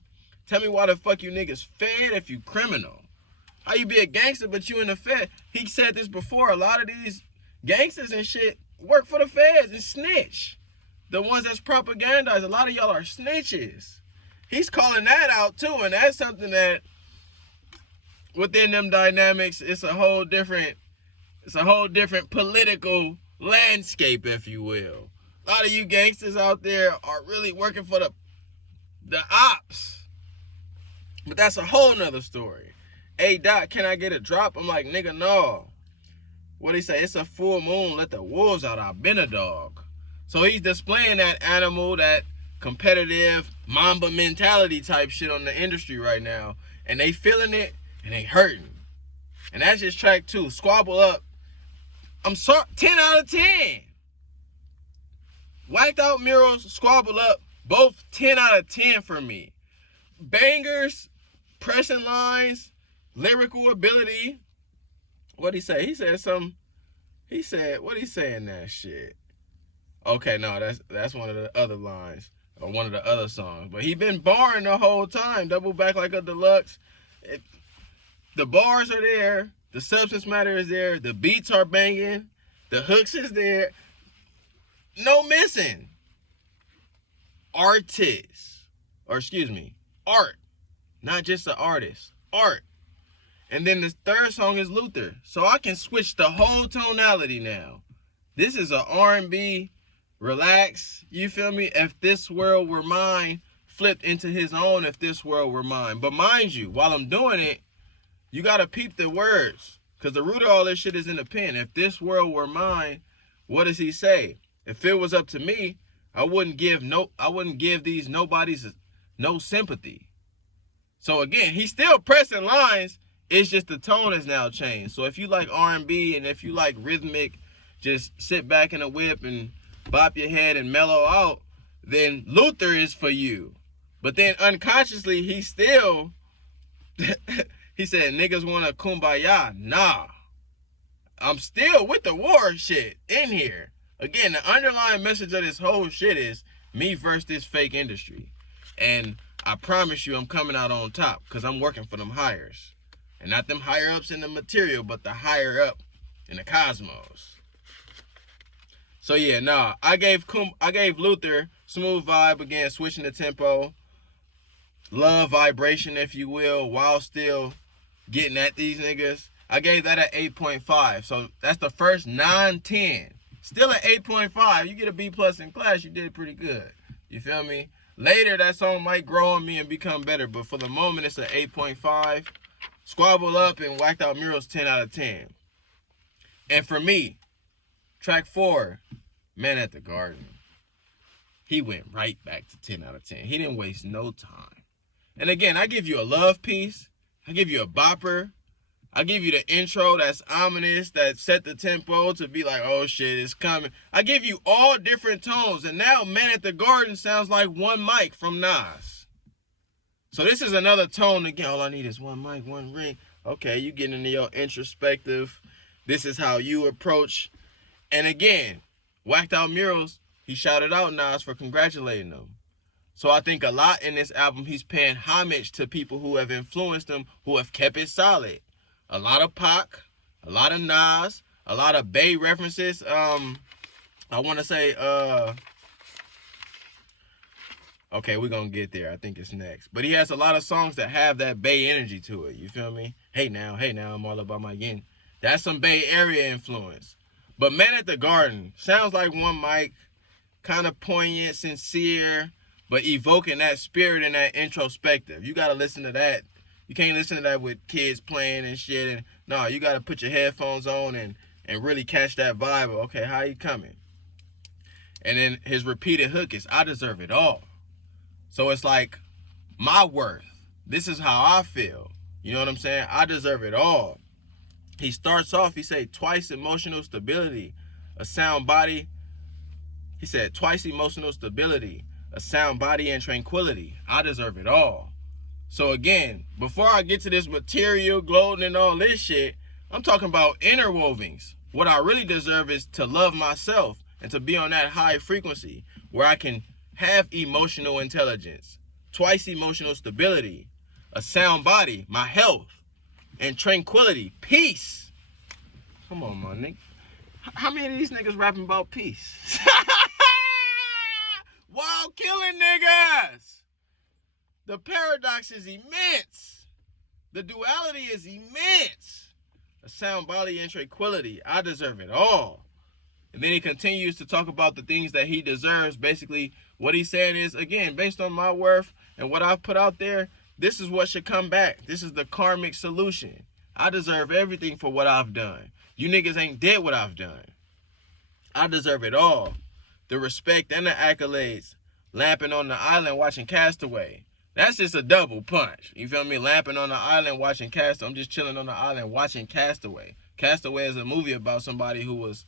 Tell me why the fuck you niggas fed if you criminal. How you be a gangster but you in the Fed? He said this before. A lot of these gangsters and shit work for the feds and snitch. The ones that's propagandized, a lot of y'all are snitches. He's calling that out too, and that's something that within them dynamics, it's a whole different political landscape, if you will. A lot of you gangsters out there are really working for the ops. But that's a whole nother story. Hey, Doc, can I get a drop? I'm like, nigga, no. What he say? It's a full moon. Let the wolves out. I've been a dog. So he's displaying that animal, that competitive Mamba mentality type shit on the industry right now. And they feeling it and they hurting. And that's just track 2. Squabble Up. I'm sorry, 10 out of 10. Whacked Out Murals, Squabble Up, both 10 out of 10 for me. Bangers, pressing lines, lyrical ability. What'd he say? He said something. He said, what'd he say in that shit? Okay, no, that's one of the other lines, or one of the other songs. But he been barring the whole time. Double Back Like a Deluxe. The bars are there. The substance matter is there. The beats are banging. The hooks is there. No missing. Artists. Or excuse me, art. Not just an artist. Art. And then the third song is Luther. So I can switch the whole tonality now. This is a R&B, relax, you feel me? If This World Were Mine flipped into his own If This World Were Mine. But mind you, while I'm doing it, you gotta peep the words. Because the root of all this shit is in the pen. If this world were mine, what does he say? If it was up to me, I wouldn't give these nobodies no sympathy. So again, he's still pressing lines. It's just the tone has now changed. So if you like R&B and if you like rhythmic, just sit back in a whip and bop your head and mellow out, then Luther is for you. But then unconsciously, he still, he said, niggas want a kumbaya. Nah. I'm still with the war shit in here. Again, the underlying message of this whole shit is me versus this fake industry. And I promise you I'm coming out on top because I'm working for them hires. And not them higher ups in the material, but the higher up in the cosmos. So yeah, nah, I gave Luther smooth vibe, again, switching the tempo. Love vibration, if you will, while still getting at these niggas. I gave that an 8.5. So that's the first 9-10. Still an 8.5. You get a B+ in class, you did pretty good. You feel me? Later, that song might grow on me and become better, but for the moment, it's an 8.5. Squabble Up and Whacked Out Murals, 10 out of 10. And for me, track 4, Man at the Garden. He went right back to 10 out of 10. He didn't waste no time. And again, I give you a love piece. I give you a bopper. I give you the intro that's ominous, that set the tempo to be like, oh shit, it's coming. I give you all different tones. And now Man at the Garden sounds like one mic from Nas. So this is another tone again. All I need is one mic, one ring. Okay, you get into your introspective. This is how you approach. And again, Whacked Out Murals, he shouted out Nas for congratulating him. So I think a lot in this album, he's paying homage to people who have influenced him, who have kept it solid. A lot of Pac, a lot of Nas, a lot of Bay references. I want to say, okay, we're going to get there. I think it's next. But he has a lot of songs that have that Bay energy to it. You feel me? Hey now, I'm all about my yin. That's some Bay Area influence. But Man at the Garden sounds like one mic, kind of poignant, sincere, but evoking that spirit and that introspective. You got to listen to that. You can't listen to that with kids playing and shit. And no, you got to put your headphones on and really catch that vibe of, okay, how you coming? And then his repeated hook is, I deserve it all. So it's like, my worth. This is how I feel. You know what I'm saying? I deserve it all. He starts off, he said, twice emotional stability, a sound body. He said, twice emotional stability, a sound body and tranquility. I deserve it all. So again, before I get to this material, gloating and all this shit, I'm talking about interwovings. What I really deserve is to love myself and to be on that high frequency where I can have emotional intelligence, twice emotional stability, a sound body, my health, and tranquility, peace. Come on, my nigga. How many of these niggas rapping about peace? While killing niggas. The paradox is immense. The duality is immense. A sound body and tranquility. I deserve it all. And then he continues to talk about the things that he deserves. Basically, what he said is, again, based on my worth and what I've put out there, this is what should come back. This is the karmic solution. I deserve everything for what I've done. You niggas ain't did what I've done. I deserve it all. The respect and the accolades. Lamping on the island watching Castaway. That's just a double punch. You feel me? Lamping on the island watching Castaway. I'm just chilling on the island watching Castaway. Castaway is a movie about somebody who was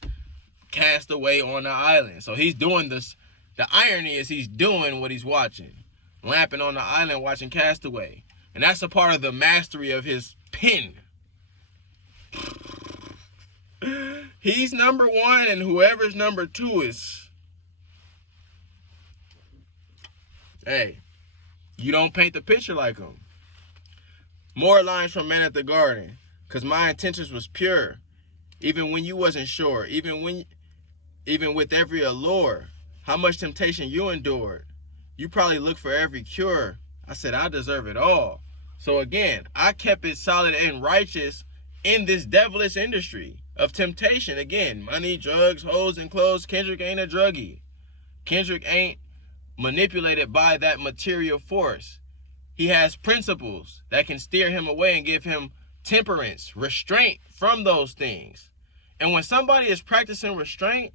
cast away on the island. So he's doing this. The irony is he's doing what he's watching. Lamping on the island watching Castaway. And that's a part of the mastery of his pen. He's number one, and whoever's number two is... Hey, you don't paint the picture like him. More lines from Man at the Garden. Because my intentions was pure. Even when you wasn't sure. Even with every allure. How much temptation you endured. You probably look for every cure. I said, I deserve it all. So again, I kept it solid and righteous in this devilish industry of temptation. Again, money, drugs, hoes, and clothes. Kendrick ain't a druggie. Kendrick ain't manipulated by that material force. He has principles that can steer him away and give him temperance, restraint from those things. And when somebody is practicing restraint,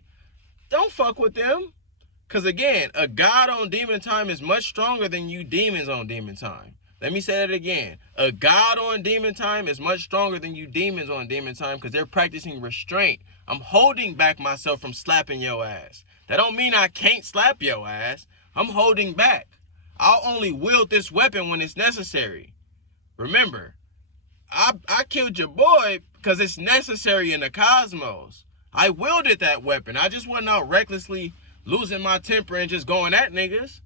don't fuck with them. Because again, a god on demon time is much stronger than you demons on demon time. Let me say that again. A god on demon time is much stronger than you demons on demon time because they're practicing restraint. I'm holding back myself from slapping your ass. That don't mean I can't slap your ass. I'm holding back. I'll only wield this weapon when it's necessary. Remember, I killed your boy because it's necessary in the cosmos. I wielded that weapon. I just wasn't out recklessly losing my temper and just going at niggas.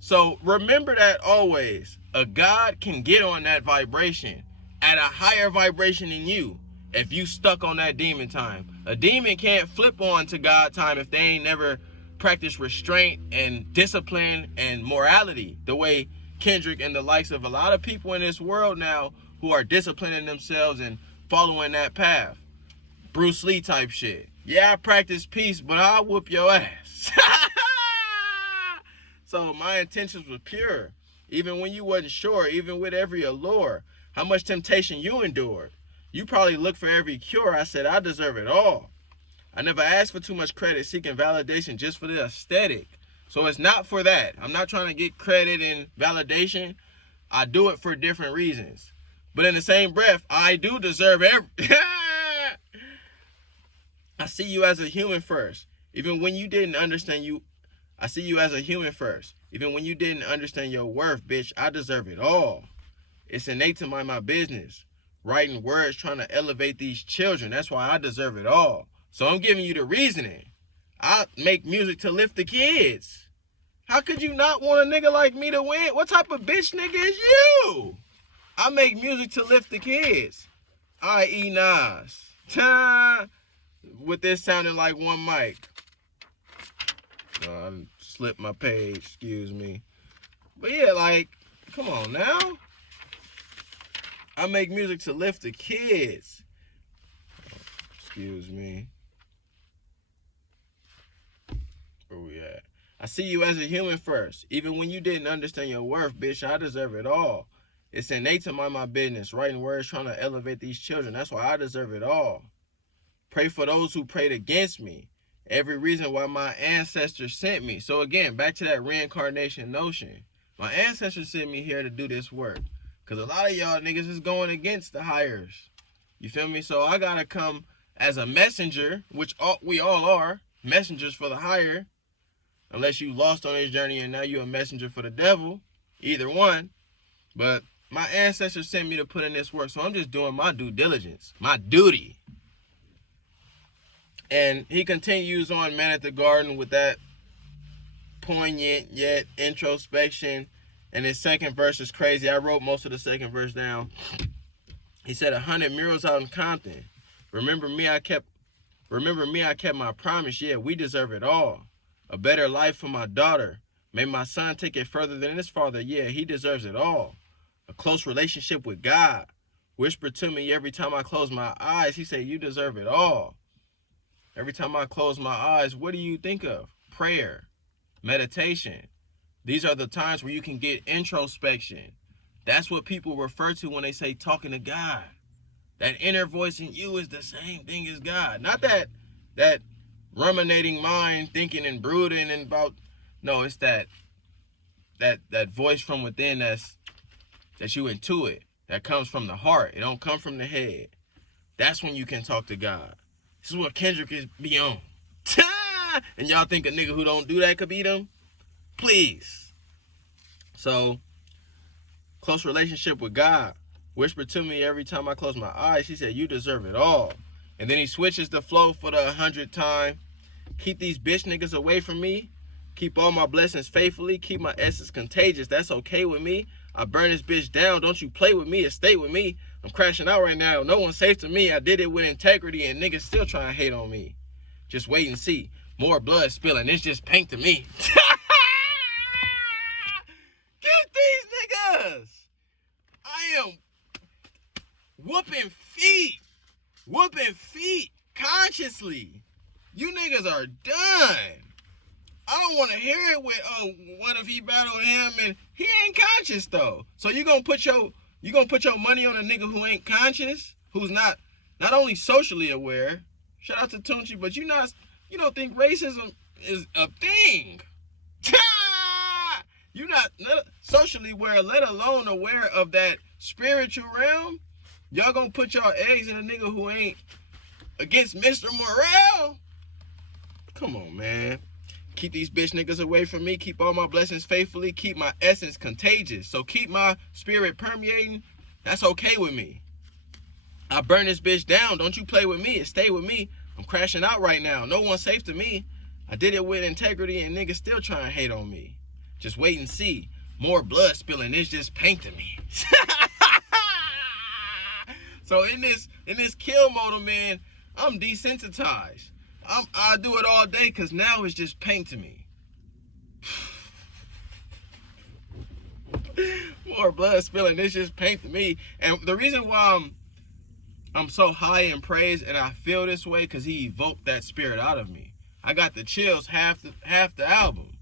So remember that always. A god can get on that vibration at a higher vibration than you if you stuck on that demon time. A demon can't flip on to God time if they ain't never practiced restraint and discipline and morality the way Kendrick and the likes of a lot of people in this world now who are disciplining themselves and following that path. Bruce Lee type shit. Yeah, I practice peace, but I'll whoop your ass. So my intentions were pure. Even when you wasn't sure, even with every allure, how much temptation you endured. You probably look for every cure. I said, I deserve it all. I never asked for too much credit, seeking validation just for the aesthetic. So it's not for that. I'm not trying to get credit and validation. I do it for different reasons. But in the same breath, I do deserve every... I see you as a human first. Even when you didn't understand you... I see you as a human first. Even when you didn't understand your worth, bitch, I deserve it all. It's innate to mind my business. Writing words, trying to elevate these children. That's why I deserve it all. So I'm giving you the reasoning. I make music to lift the kids. How could you not want a nigga like me to win? What type of bitch nigga is you? I make music to lift the kids. I.e. Nas. With this sounding like one mic. I slipped my page, excuse me. But yeah, like, come on now. I make music to lift the kids. Excuse me. Where we at? I see you as a human first. Even when you didn't understand your worth, bitch, I deserve it all. It's innate to mind my business. Writing words, trying to elevate these children. That's why I deserve it all. Pray for those who prayed against me. Every reason why my ancestors sent me. So again, back to that reincarnation notion. My ancestors sent me here to do this work. Because a lot of y'all niggas is going against the hires. You feel me? So I got to come as a messenger, which we all are. Messengers for the higher. Unless you lost on this journey and now you're a messenger for the devil. Either one. But my ancestors sent me to put in this work. So I'm just doing my due diligence. My duty. And he continues on Man at the Garden with that poignant yet introspection. And his second verse is crazy. I wrote most of the second verse down. He said, 100 murals out in Compton. Remember me, I kept my promise. Yeah, we deserve it all. A better life for my daughter. May my son take it further than his father. Yeah, he deserves it all. A close relationship with God. Whisper to me every time I close my eyes. He said, you deserve it all. Every time I close my eyes, what do you think of? Prayer, meditation. These are the times where you can get introspection. That's what people refer to when they say talking to God. That inner voice in you is the same thing as God. Not that ruminating mind thinking and brooding and about. No, it's that voice from within that you intuit. That comes from the heart. It don't come from the head. That's when you can talk to God. This is what Kendrick is beyond. And y'all think a nigga who don't do that could beat him? Please. So, close relationship with God. Whisper to me every time I close my eyes. He said, you deserve it all. And then he switches the flow for the 100th time. Keep these bitch niggas away from me. Keep all my blessings faithfully. Keep my essence contagious. That's okay with me. I burn this bitch down. Don't you play with me or stay with me. I'm crashing out right now. No one's safe to me. I did it with integrity and niggas still trying to hate on me. Just wait and see. More blood spilling. It's just paint to me. Get these niggas. I am whooping feet consciously. You niggas are done. I don't want to hear it with, oh, what if he battled him and he ain't conscious though. So you gonna put your money on a nigga who ain't conscious, who's not only socially aware. Shout out to Tunchi, but you don't think racism is a thing. You're not socially aware, let alone aware of that spiritual realm. Y'all gonna put y'all eggs in a nigga who ain't against Mr. Morale? Come on, man. Keep these bitch niggas away from me. Keep all my blessings faithfully. Keep my essence contagious. So keep my spirit permeating. That's okay with me. I burn this bitch down. Don't you play with me and stay with me. I'm crashing out right now. No one's safe to me. I did it with integrity and niggas still trying to hate on me. Just wait and see. More blood spilling. It's just paint to me. So in this kill mode, man, I'm desensitized. I do it all day because now it's just paint to me. More blood spilling. It's just paint to me. And the reason why I'm so high in praise and I feel this way because he evoked that spirit out of me. I got the chills half the album.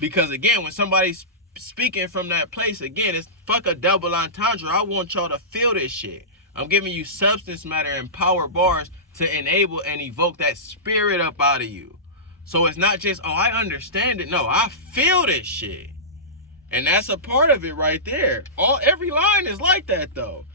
Because again, when somebody's speaking from that place, again, it's fuck a double entendre. I want y'all to feel this shit. I'm giving you substance matter and power bars to enable and evoke that spirit up out of you. So it's not just, oh, I understand it. No, I feel this shit. And that's a part of it right there. Every line is like that though.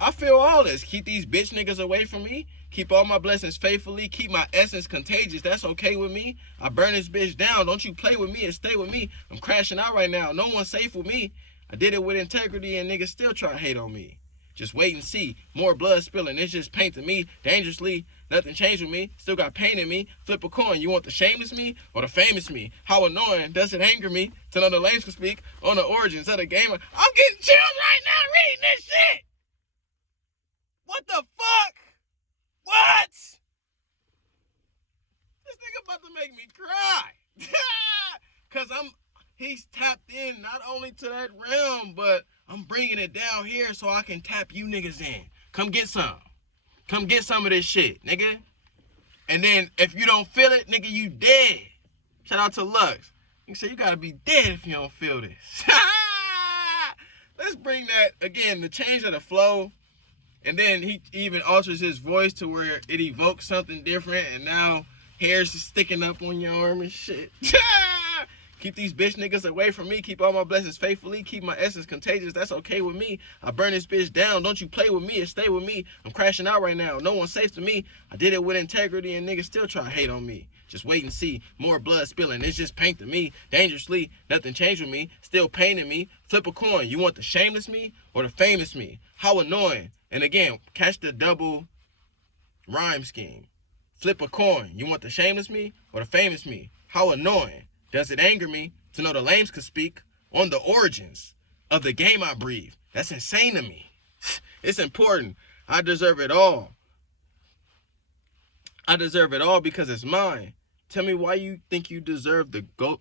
I feel all this. Keep these bitch niggas away from me. Keep all my blessings faithfully. Keep my essence contagious. That's okay with me. I burn this bitch down. Don't you play with me and stay with me. I'm crashing out right now. No one's safe with me. I did it with integrity and niggas still try to hate on me. Just wait and see. More blood spilling. It's just paint to me. Dangerously. Nothing changed with me. Still got pain in me. Flip a coin. You want the shameless me or the famous me? How annoying. Does it anger me to know the lames can speak on the origins of the game? I'm getting chills right now reading this shit. What the fuck? What? This nigga about to make me cry. Cause he's tapped in not only to that realm, but I'm bringing it down here so I can tap you niggas in. Come get some. Come get some of this shit, nigga. And then if you don't feel it, nigga, you dead. Shout out to Lux. Nigga say you gotta be dead if you don't feel this. Let's bring that, again, the change of the flow. And then he even alters his voice to where it evokes something different. And now hair's just sticking up on your arm and shit. Keep these bitch niggas away from me. Keep all my blessings faithfully. Keep my essence contagious. That's okay with me. I burn this bitch down. Don't you play with me or stay with me. I'm crashing out right now. No one's safe to me. I did it with integrity and niggas still try to hate on me. Just wait and see. More blood spilling. It's just paint to me. Dangerously. Nothing changed with me. Still painting me. Flip a coin. You want the shameless me or the famous me? How annoying. And again, catch the double rhyme scheme. Flip a coin. You want the shameless me or the famous me? How annoying. Does it anger me to know the lames could speak on the origins of the game I breathe? That's insane to me. It's important. I deserve it all. I deserve it all because it's mine. Tell me why you think you deserve the GOAT.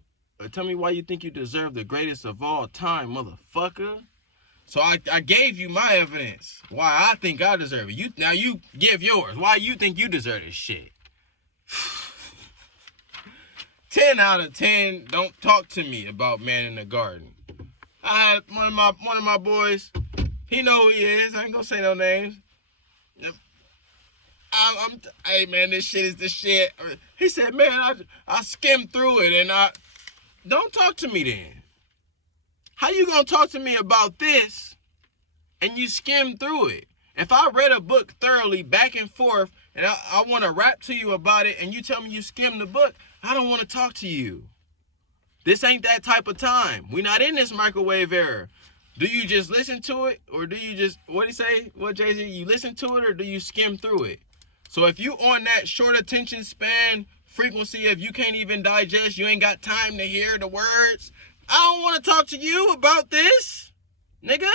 Tell me why you think you deserve the greatest of all time, motherfucker. So I gave you my evidence. Why I think I deserve it. Now you give yours. Why you think you deserve this shit. 10 out of 10, don't talk to me about Man in the Garden. I had one of my boys, he know who he is, I ain't gonna say no names. Hey man, this shit is the shit. He said, man, I skimmed through it and don't talk to me then. How you gonna talk to me about this and you skim through it? If I read a book thoroughly back and forth and I want to rap to you about it and you tell me you skimmed the book, I don't want to talk to you. This ain't that type of time. We're not in this microwave era. Do you just listen to it or do you just, what he say? What Jay-Z, you listen to it or do you skim through it? So if you on that short attention span frequency, if you can't even digest, you ain't got time to hear the words, I don't want to talk to you about this, nigga.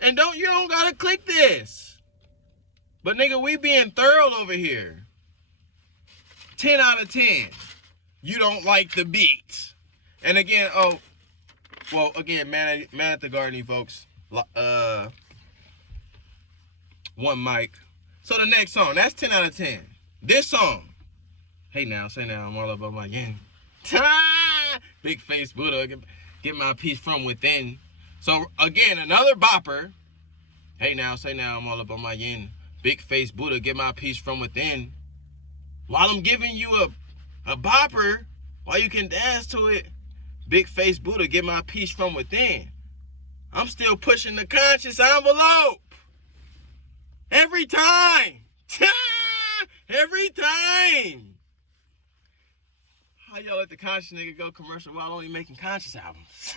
And you don't gotta click this. But nigga, we being thorough over here. 10 out of 10. You don't like the beat. And again, Man at the Garden, folks. One mic. So the next song, that's 10 out of 10. This song, hey now, say now, I'm all about my yin. Big face Buddha, get my peace from within. So again, another bopper. Hey now, say now, I'm all about my yin. Big face Buddha, get my peace from within. While I'm giving you a bopper, while you can dance to it, big face Buddha, get my peace from within. I'm still pushing the conscious envelope. Every time. Every time. How y'all let the conscious nigga go commercial while only making conscious albums?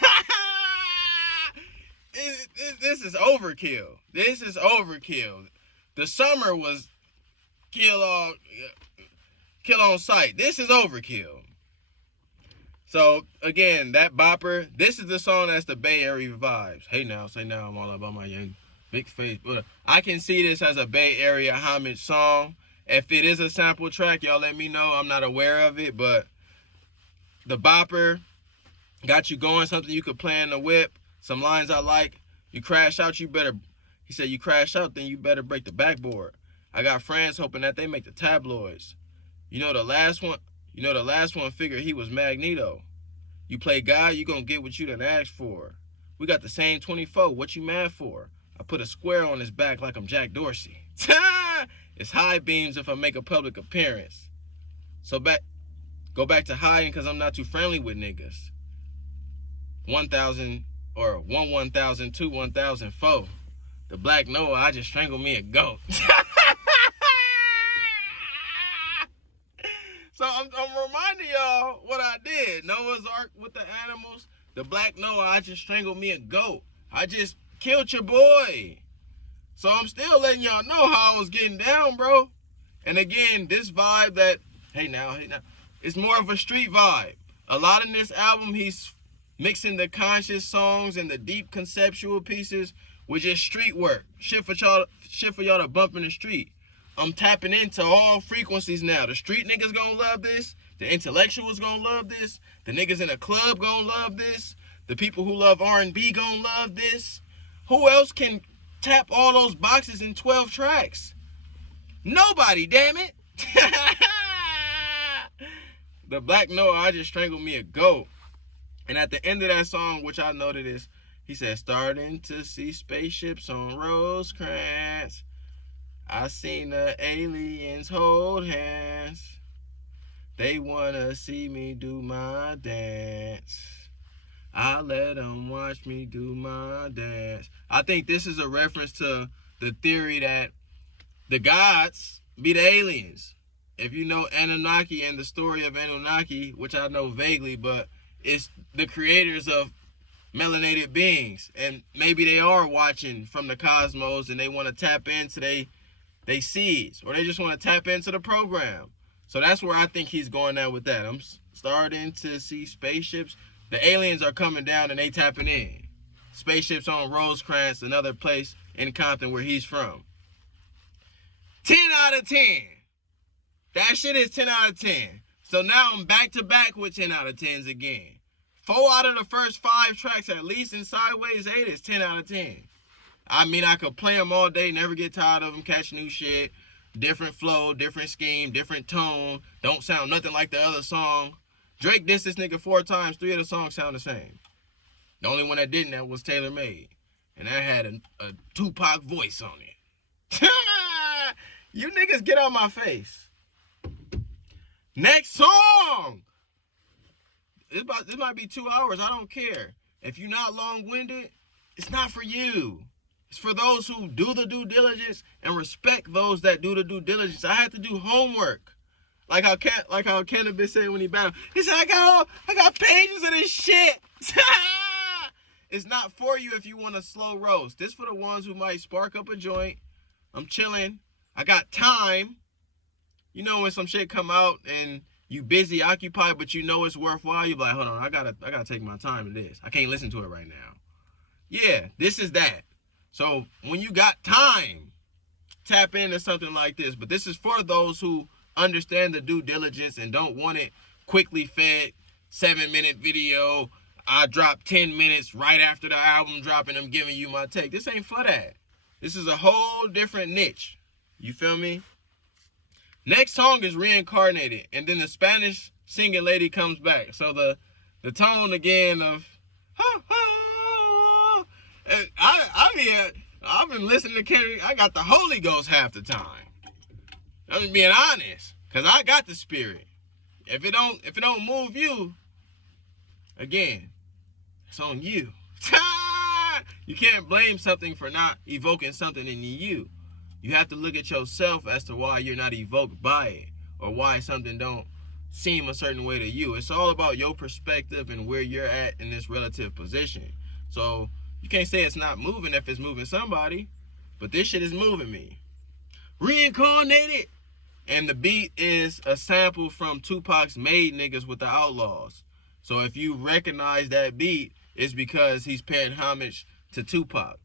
This is overkill. This is overkill. The summer was kill on sight. This is overkill. So again, that bopper, this is the song that's the Bay Area vibes. Hey now, say now, I'm all about my young big face. But I can see this as a Bay Area homage song. If it is a sample track, y'all let me know. I'm not aware of it, but the bopper got you going, something you could play in the whip. Some lines I like. You crash out, he said you crash out, then you better break the backboard. I got friends hoping that they make the tabloids. You know the last one figured he was Magneto. You play God, you gonna get what you done asked for. We got the same 24, what you mad for? I put a square on his back like I'm Jack Dorsey. It's high beams if I make a public appearance. So go back to hiding cause I'm not too friendly with niggas. 1,000 or 1,000, 2, 1,004. The Black Noah, I just strangled me a goat. So I'm reminding y'all what I did. Noah's Ark with the animals. The Black Noah, I just strangled me a goat. I just killed your boy. So I'm still letting y'all know how I was getting down, bro. And again, this vibe that, hey now, it's more of a street vibe. A lot in this album, he's mixing the conscious songs and the deep conceptual pieces with just street work. Shit for y'all to bump in the street. I'm tapping into all frequencies now. The street niggas gonna love this. The intellectuals gonna love this. The niggas in the club gonna love this. The people who love R&B gonna love this. Who else can tap all those boxes in 12 tracks? Nobody, damn it. The Black Noah, I just strangled me a goat. And at the end of that song, which I noted is, he said, starting to see spaceships on Rosecrans. I seen the aliens hold hands. They wanna see me do my dance. I let them watch me do my dance. I think this is a reference to the theory that the gods be the aliens. If you know Anunnaki and the story of Anunnaki, which I know vaguely, but it's the creators of melanated beings. And maybe they are watching from the cosmos and they want to tap into they seeds, or they just want to tap into the program. So that's where I think he's going at with that. I'm starting to see spaceships. The aliens are coming down and they tapping in. Spaceships on Rosecrans, another place in Compton where he's from. 10 out of 10. That shit is 10 out of 10. So now I'm back to back with 10 out of 10s again. 4 out of the first 5 tracks, at least in Sideways 8, is 10 out of 10. I mean, I could play them all day, never get tired of them, catch new shit. Different flow, different scheme, different tone. Don't sound nothing like the other song. Drake dissed this nigga 4 times. 3 of the songs sound the same. The only one that didn't, that was Taylor Made. And that had a Tupac voice on it. You niggas get out my face. Next song. This might be 2 hours. I don't care. If you're not long-winded, it's not for you. It's for those who do the due diligence and respect those that do the due diligence. I had to do homework. Like how Cannabis said when he battled. He said, I got pages of this shit. It's not for you if you want a slow roast. This for the ones who might spark up a joint. I'm chilling. I got time. You know when some shit come out and you busy, occupied, but you know it's worthwhile, you be like, hold on, I gotta take my time in this. I can't listen to it right now. Yeah, this is that. So when you got time, tap into something like this. But this is for those who understand the due diligence and don't want it quickly fed, 7-minute video. I drop 10 minutes right after the album dropping. I'm giving you my take. This ain't for that. This is a whole different niche. You feel me? Next song is Reincarnated, and then the Spanish singing lady comes back. So the tone again of I've been listening to Kendrick. I got the Holy Ghost half the time. I'm being honest, cause I got the spirit. If it don't move you, again, it's on you. You can't blame something for not evoking something in you. You have to look at yourself as to why you're not evoked by it, or why something don't seem a certain way to you. It's all about your perspective and where you're at in this relative position. So you can't say it's not moving if it's moving somebody, but this shit is moving me. Reincarnated. And the beat is a sample from Tupac's Made Niggas with the Outlaws. So if you recognize that beat, it's because he's paying homage to Tupac.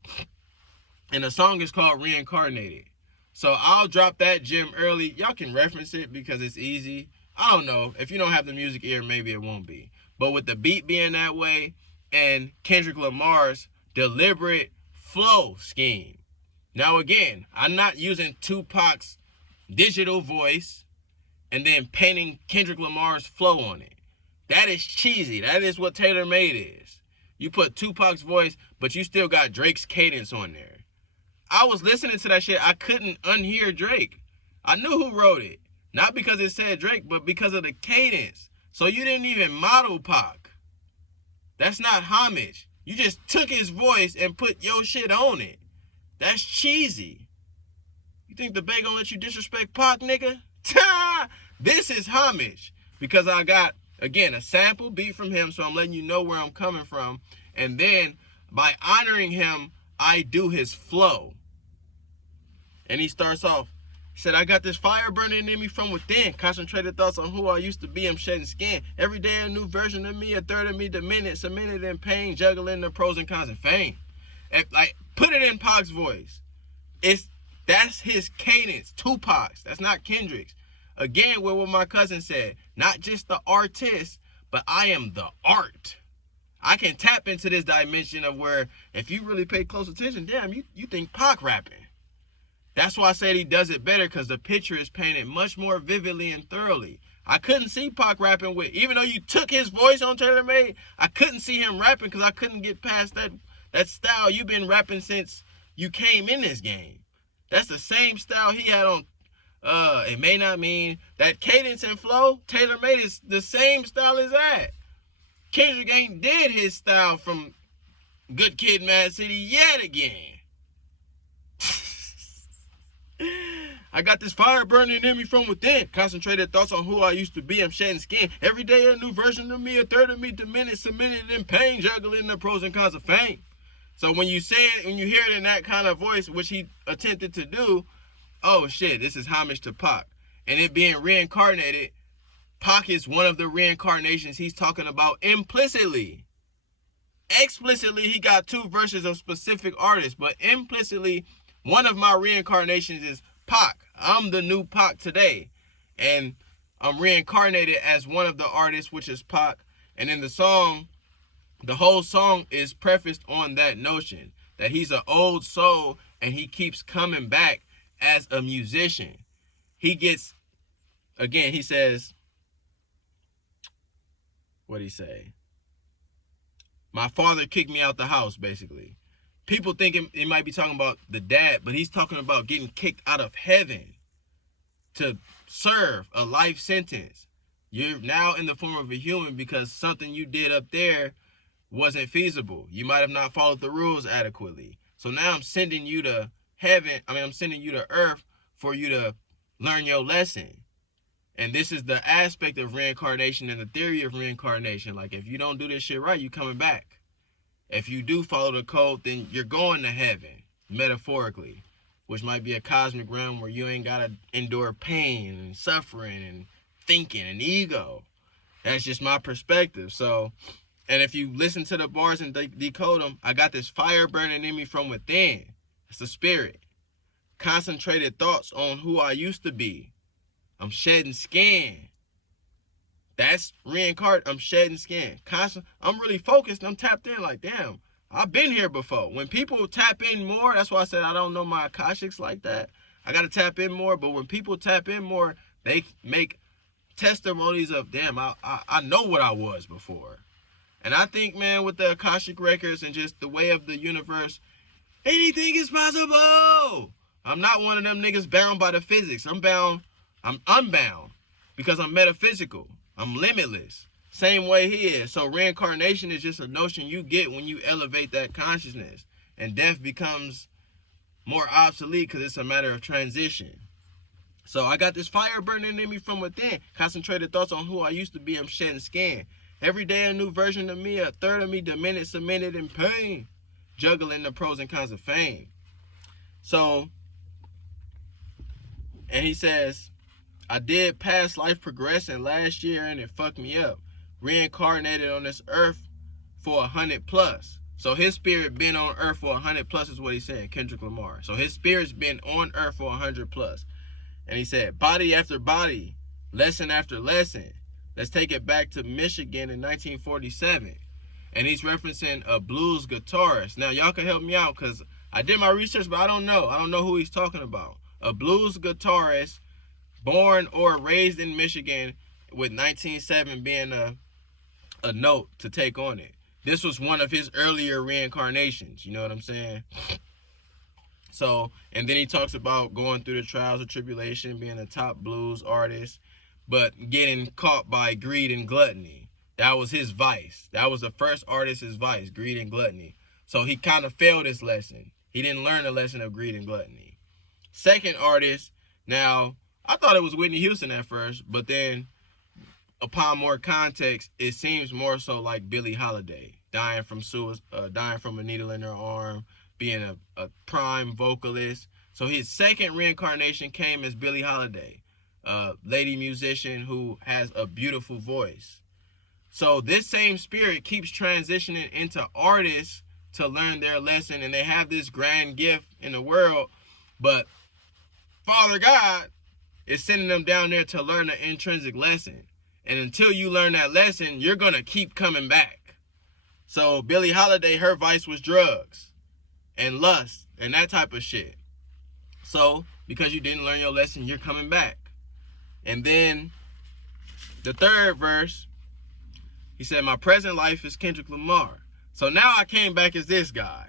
And the song is called Reincarnated. So I'll drop that gem early. Y'all can reference it because it's easy. I don't know. If you don't have the music ear, maybe it won't be. But with the beat being that way and Kendrick Lamar's deliberate flow scheme. Now again, I'm not using Tupac's digital voice and then painting Kendrick Lamar's flow on it. That is cheesy. That is what Taylor Made is. You put Tupac's voice, but you still got Drake's cadence on there. I was listening to that shit. I couldn't unhear Drake. I knew who wrote it. Not because it said Drake, but because of the cadence. So you didn't even model Pac. That's not homage. You just took his voice and put your shit on it. That's cheesy. You think the Bay gonna let you disrespect Pac, nigga? This is homage. Because I got, again, a sample beat from him, so I'm letting you know where I'm coming from. And then, by honoring him, I do his flow. And he starts off, he said, I got this fire burning in me from within. Concentrated thoughts on who I used to be. I'm shedding skin. Every day a new version of me, a third of me diminished, cemented in pain, juggling the pros and cons of fame. And, like, put it in Pac's voice. That's his cadence, Tupac's. That's not Kendrick's. Again, what my cousin said, not just the artist, but I am the art. I can tap into this dimension of where if you really pay close attention, damn, you think Pac rapping. That's why I said he does it better, because the picture is painted much more vividly and thoroughly. I couldn't see Pac rapping with, even though you took his voice on Taylor Made, I couldn't see him rapping because I couldn't get past that style you've been rapping since you came in this game. That's the same style he had on It May Not Mean. That cadence and flow, Taylor Made is the same style as that. Kendrick ain't did his style from Good Kid, Mad City yet again. I got this fire burning in me from within. Concentrated thoughts on who I used to be. I'm shedding skin. Every day a new version of me, a third of me diminished, cemented in pain, juggling the pros and cons of fame. So when you say it, when you hear it in that kind of voice, which he attempted to do, oh shit, this is homage to Pac. and it being reincarnated, Pac is one of the reincarnations he's talking about implicitly. Explicitly, he got 2 verses of specific artists, but implicitly, one of my reincarnations is Pac. I'm the new Pac today, and I'm reincarnated as one of the artists, which is Pac. And in the song, the whole song is prefaced on that notion that he's an old soul and he keeps coming back as a musician. He gets, again, he says, what'd he say? My father kicked me out the house, basically. People think it might be talking about the dad, but he's talking about getting kicked out of heaven to serve a life sentence. You're now in the form of a human because something you did up there wasn't feasible. You might have not followed the rules adequately. So now I'm sending you to heaven. I'm sending you to earth for you to learn your lesson. And this is the aspect of reincarnation and the theory of reincarnation. Like, if you don't do this shit right, you coming back. If you do follow the code, then you're going to heaven, metaphorically, which might be a cosmic realm where you ain't got to endure pain and suffering and thinking and ego. That's just my perspective. So, and if you listen to the bars and decode them, I got this fire burning in me from within. It's the spirit. Concentrated thoughts on who I used to be. I'm shedding skin. That's reincarnate. I'm shedding skin. I'm really focused. I'm tapped in like, damn, I've been here before. When people tap in more, that's why I said I don't know my Akashics like that. I got to tap in more. But when people tap in more, they make testimonies of, damn, I know what I was before. And I think, man, with the Akashic records and just the way of the universe, anything is possible. I'm not one of them niggas bound by the physics. I'm unbound because I'm metaphysical. I'm limitless. Same way he is. So reincarnation is just a notion you get when you elevate that consciousness. And death becomes more obsolete because it's a matter of transition. So I got this fire burning in me from within. Concentrated thoughts on who I used to be. I'm shedding skin. Every day a new version of me. A third of me demented, cemented in pain. Juggling the pros and cons of fame. So, and he says, I did past life progression last year and it fucked me up. Reincarnated on this earth for 100 plus. So his spirit been on earth for 100 plus is what he's saying, Kendrick Lamar. So his spirit's been on earth for 100 plus. And he said, body after body, lesson after lesson. Let's take it back to Michigan in 1947. And he's referencing a blues guitarist. Now y'all can help me out because I did my research, but I don't know. I don't know who he's talking about. A blues guitarist born or raised in Michigan with 1907 being a note to take on it. This was one of his earlier reincarnations, you know what I'm saying? So, and then he talks about going through the trials of tribulation, being a top blues artist, but getting caught by greed and gluttony. That was his vice. That was the first artist's vice, greed and gluttony. So he kind of failed his lesson. He didn't learn the lesson of greed and gluttony. Second artist, now, I thought it was Whitney Houston at first, but then upon more context, it seems more so like Billie Holiday, dying from a needle in her arm, being a prime vocalist. So his second reincarnation came as Billie Holiday, a lady musician who has a beautiful voice. So this same spirit keeps transitioning into artists to learn their lesson, and they have this grand gift in the world, but Father God is sending them down there to learn an intrinsic lesson. And until you learn that lesson, you're going to keep coming back. So Billie Holiday, her vice was drugs and lust and that type of shit. So because you didn't learn your lesson, you're coming back. And then the third verse, he said, my present life is Kendrick Lamar. So now I came back as this guy.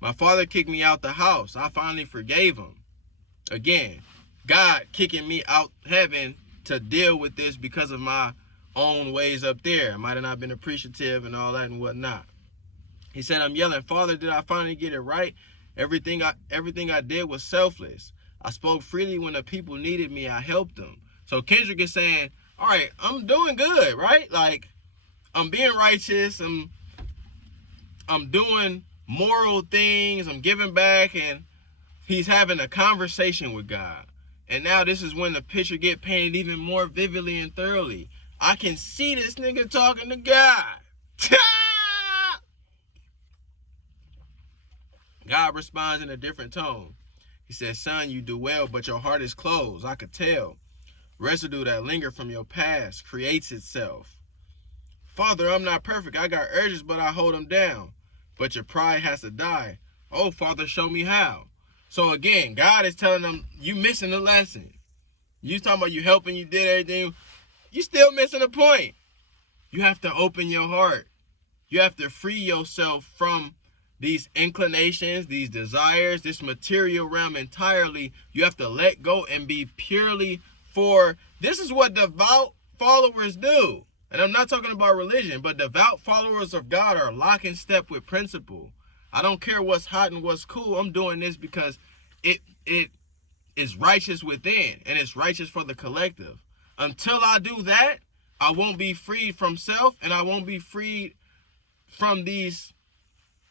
My father kicked me out the house. I finally forgave him. Again, God kicking me out heaven to deal with this because of my own ways up there. I might have not been appreciative and all that and whatnot. He said, I'm yelling, Father, did I finally get it right? Everything I did was selfless. I spoke freely when the people needed me. I helped them. So Kendrick is saying, all right, I'm doing good, right? Like, I'm being righteous. I'm doing moral things. I'm giving back. And he's having a conversation with God. And now this is when the picture get painted even more vividly and thoroughly. I can see this nigga talking to God. God responds in a different tone. He says, son, you do well, but your heart is closed. I could tell. Residue that linger from your past creates itself. Father, I'm not perfect. I got urges, but I hold them down. But your pride has to die. Oh, Father, show me how. So again, God is telling them, you missing the lesson. You talking about you helping, you did everything. You still missing the point. You have to open your heart. You have to free yourself from these inclinations, these desires, this material realm entirely. You have to let go and be purely for, this is what devout followers do. And I'm not talking about religion, but devout followers of God are lock in step with principle. I don't care what's hot and what's cool. I'm doing this because it is righteous within, and it's righteous for the collective. Until I do that, I won't be freed from self, and I won't be freed from these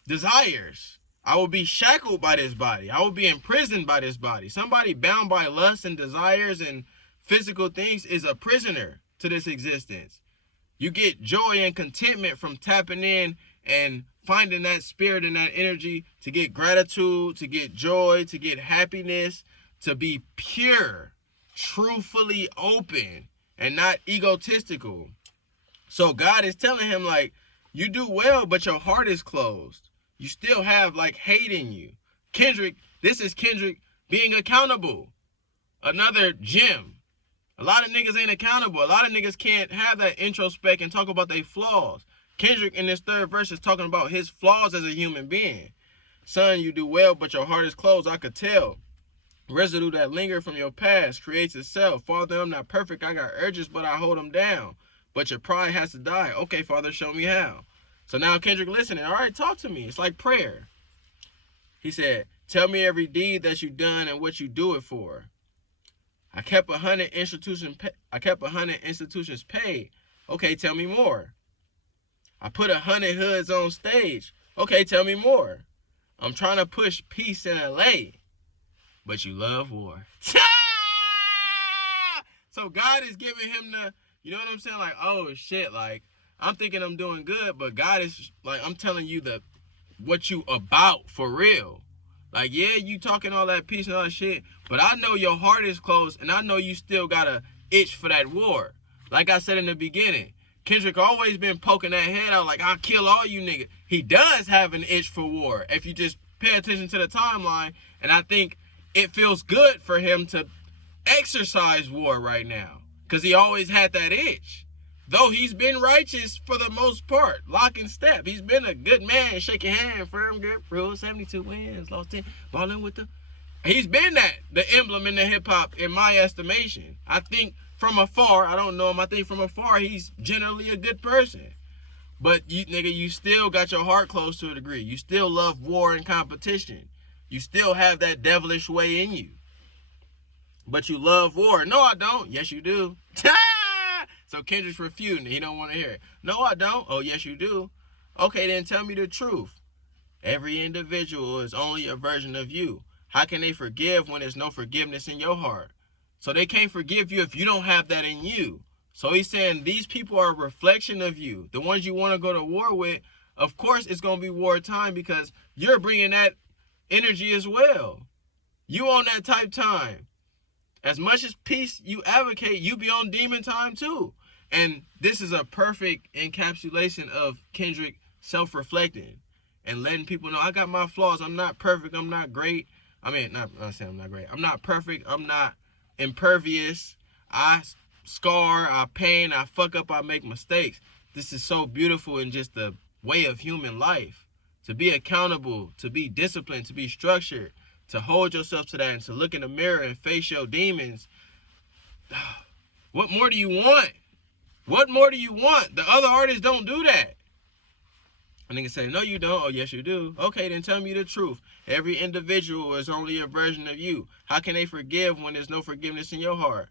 desires. I will be shackled by this body. I will be imprisoned by this body. Somebody bound by lust and desires and physical things is a prisoner to this existence. You get joy and contentment from tapping in and finding that spirit and that energy to get gratitude, to get joy, to get happiness, to be pure, truthfully open, and not egotistical. So God is telling him, like, you do well, but your heart is closed. You still have, like, hate in you. Kendrick, this is Kendrick being accountable. Another gem. A lot of niggas ain't accountable. A lot of niggas can't have that introspect and talk about their flaws. Kendrick in this third verse is talking about his flaws as a human being. Son, you do well, but your heart is closed. I could tell. Residue that linger from your past creates itself. Father, I'm not perfect. I got urges, but I hold them down. But your pride has to die. Okay, Father, show me how. So now Kendrick listening. All right, talk to me. It's like prayer. He said, tell me every deed that you done and what you do it for. I kept 100 institutions paid. Okay, tell me more. I put 100 hoods on stage. Okay, tell me more. I'm trying to push peace in LA, but you love war. So God is giving him the, you know what I'm saying? Like, oh shit, like, I'm thinking I'm doing good, but God is like, I'm telling you what you about for real. Like, yeah, you talking all that peace and all that shit, but I know your heart is closed, and I know you still got a itch for that war. Like I said in the beginning, Kendrick always been poking that head out like, I'll kill all you niggas. He does have an itch for war, if you just pay attention to the timeline, and I think it feels good for him to exercise war right now, because he always had that itch. Though he's been righteous for the most part, lock and step. He's been a good man, shake your hand, firm grip, rule, 72 wins, lost 10, balling with the... He's been the emblem in the hip-hop, in my estimation. I think from afar, I don't know him, I think from afar, he's generally a good person. But, you nigga, you still got your heart closed to a degree. You still love war and competition. You still have that devilish way in you. But you love war. No, I don't. Yes, you do. So Kendrick's refuting. He don't want to hear it. No, I don't. Oh, yes, you do. Okay, then tell me the truth. Every individual is only a version of you. How can they forgive when there's no forgiveness in your heart? So they can't forgive you if you don't have that in you. So he's saying these people are a reflection of you. The ones you want to go to war with, of course it's going to be wartime because you're bringing that energy as well. You on that type time. As much as peace you advocate, you be on demon time too. And this is a perfect encapsulation of Kendrick self-reflecting and letting people know, I got my flaws. I'm not perfect. I'm not great. I mean, not saying I'm not great. I'm not perfect. I'm not impervious. I scar, I pain, I fuck up, I make mistakes. This is so beautiful in just the way of human life. To be accountable, to be disciplined, to be structured, to hold yourself to that and to look in the mirror and face your demons. What more do you want? What more do you want? The other artists don't do that. And niggas say, no, you don't. Oh, yes, you do. Okay, then tell me the truth. Every individual is only a version of you. How can they forgive when there's no forgiveness in your heart?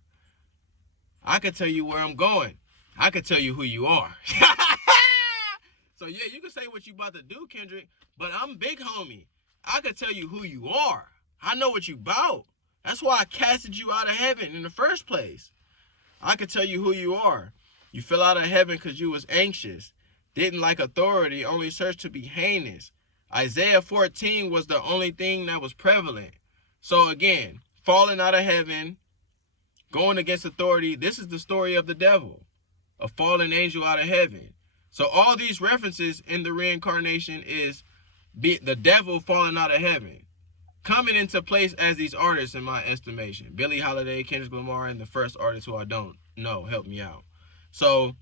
I could tell you where I'm going. I could tell you who you are. So, yeah, you can say what you about to do, Kendrick, but I'm big homie. I could tell you who you are. I know what you about. That's why I casted you out of heaven in the first place. I could tell you who you are. You fell out of heaven because you was anxious, didn't like authority, only searched to be heinous. Isaiah 14 was the only thing that was prevalent. So again, falling out of heaven, going against authority, this is the story of the devil, a fallen angel out of heaven. So all these references in the reincarnation is the devil falling out of heaven, coming into place as these artists in my estimation. Billie Holiday, Kendrick Lamar, and the first artist who I don't know. Help me out. So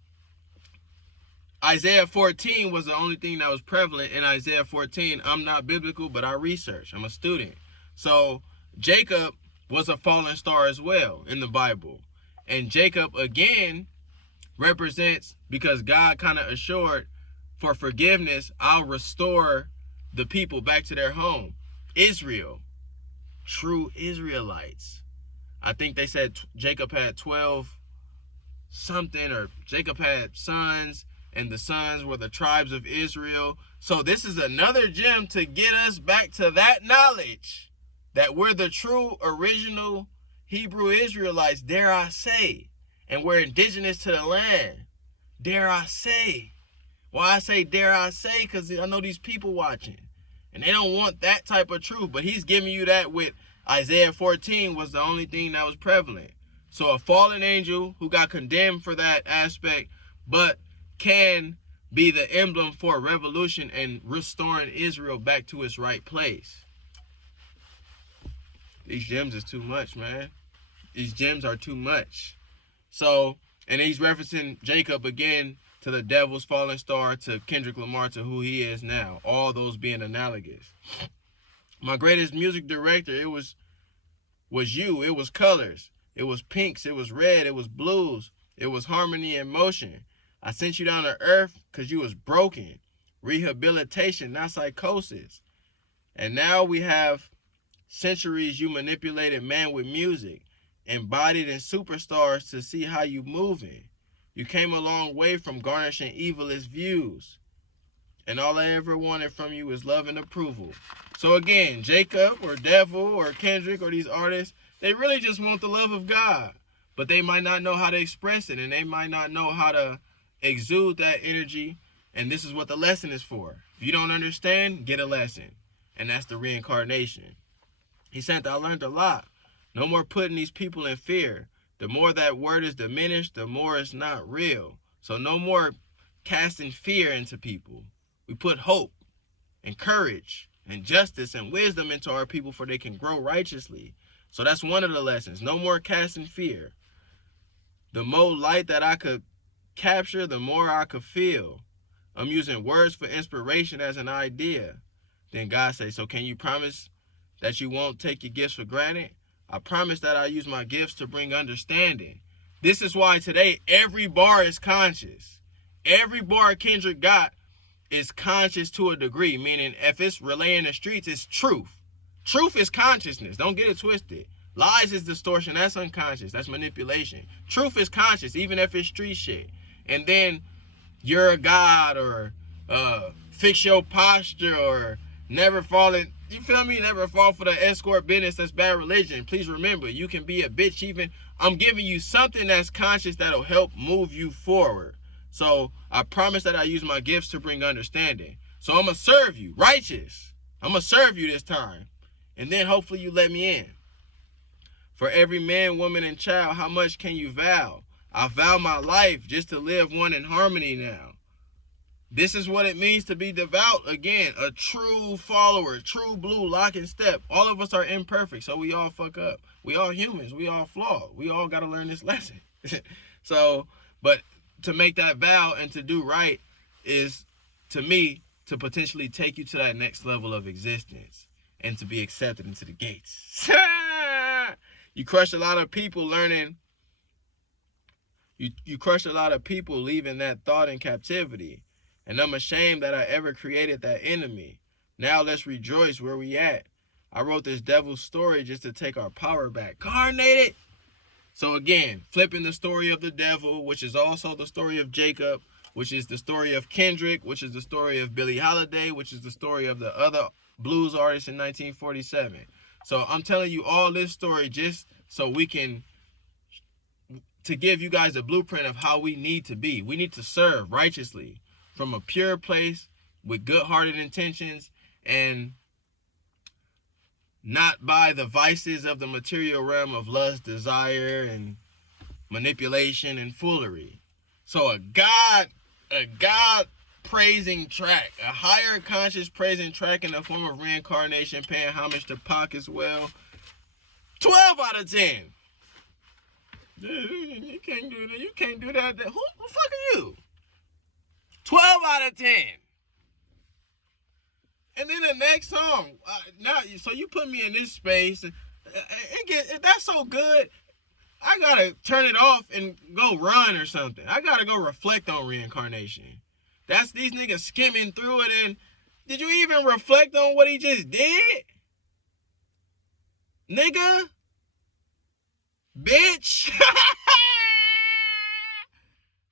Isaiah 14 was the only thing that was prevalent in Isaiah 14. I'm not biblical, but I research. I'm a student. So Jacob was a fallen star as well in the Bible. And Jacob, again, represents, because God kind of assured for forgiveness, I'll restore the people back to their home. Israel, true Israelites. I think they said Jacob had 12 something, or Jacob had sons, and the sons were the tribes of Israel. So this is another gem to get us back to that knowledge that we're the true original Hebrew Israelites, dare I say, and we're indigenous to the land, dare I say. Why I say dare I say? Because I know these people watching, and they don't want that type of truth, but he's giving you that with Isaiah 14 was the only thing that was prevalent. So a fallen angel who got condemned for that aspect, but can be the emblem for a revolution and restoring Israel back to its right place. These gems is too much, man. These gems are too much. So, and he's referencing Jacob again to the devil's fallen star, to Kendrick Lamar, to who he is now. All those being analogous. My greatest music director, it was you. It was colors. It was pinks. It was red. It was blues. It was harmony and motion. I sent you down to earth because you was broken. Rehabilitation, not psychosis. And now we have centuries you manipulated man with music, embodied in superstars to see how you moving. You came a long way from garnishing evilest views. And all I ever wanted from you is love and approval. So again, Jacob or Devil or Kendrick or these artists, they really just want the love of God. But they might not know how to express it, and they might not know how to exude that energy. And this is what the lesson is for. If you don't understand, get a lesson. And that's the reincarnation. He said, I learned a lot. No more putting these people in fear. The more that word is diminished, the more it's not real. So no more casting fear into people. We put hope and courage and justice and wisdom into our people for they can grow righteously. So that's one of the lessons. No more casting fear. The more light that I could capture, the more I could feel. I'm using words for inspiration as an idea. Then God says, so can you promise that you won't take your gifts for granted? I promise that I use my gifts to bring understanding. This is why today every bar is conscious. Every bar Kendrick got is conscious to a degree, meaning if it's relaying the streets, it's truth. Truth is consciousness. Don't get it twisted. Lies is distortion. That's unconscious. That's manipulation. Truth is conscious, even if it's street shit. And then you're a god, or fix your posture, or never fall in. You feel me? Never fall for the escort business. That's bad religion. Please remember, you can be a bitch even. I'm giving you something that's conscious that'll help move you forward. So I promise that I use my gifts to bring understanding. So I'm going to serve you. Righteous. I'm going to serve you this time. And then hopefully you let me in. For every man, woman, and child, how much can you vow? I vow my life just to live one in harmony now. This is what it means to be devout. Again, a true follower, true blue, lock and step. All of us are imperfect, so we all fuck up. We all humans. We all flawed. We all got to learn this lesson. So, but to make that vow and to do right is, to me, to potentially take you to that next level of existence and to be accepted into the gates. You crush a lot of people learning. You crush a lot of people leaving that thought in captivity. And I'm ashamed that I ever created that enemy. Now let's rejoice where we at. I wrote this devil's story just to take our power back. Carnated. So again, flipping the story of the devil, which is also the story of Jacob, which is the story of Kendrick, which is the story of Billie Holiday, which is the story of the other blues artist in 1947. So I'm telling you all this story just so we can, to give you guys a blueprint of how we need to be. We need to serve righteously from a pure place with good-hearted intentions and not by the vices of the material realm of lust, desire, and manipulation and foolery. So a God praising track, a higher conscious praising track in the form of reincarnation, paying homage to Pac as well. 12 out of 10. You can't do that. You can't do that. Who the fuck are you? 12 out of 10. And then the next song, now, so you put me in this space, and that's so good. I gotta turn it off and go run or something. I gotta go reflect on reincarnation. That's these niggas skimming through it, and did you even reflect on what he just did? Nigga? Bitch?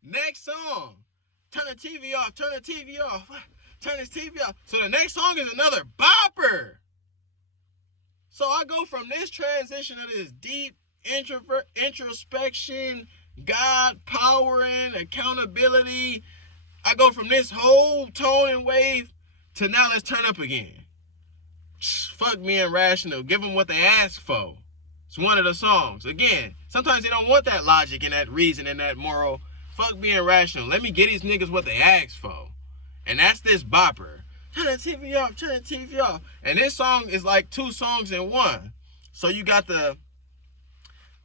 Next song. Turn the TV off, turn the TV off. Turn this TV off. So the next song is another bopper. So I go from this transition of this deep introspection, God powering, accountability. I go from this whole tone and wave to now let's turn up again. Fuck being rational. Give them what they ask for. It's one of the songs. Again, sometimes they don't want that logic and that reason and that moral. Fuck being rational. Let me get these niggas what they ask for. And that's this bopper. Turn the TV off, turn the TV off. And this song is like two songs in one. So you got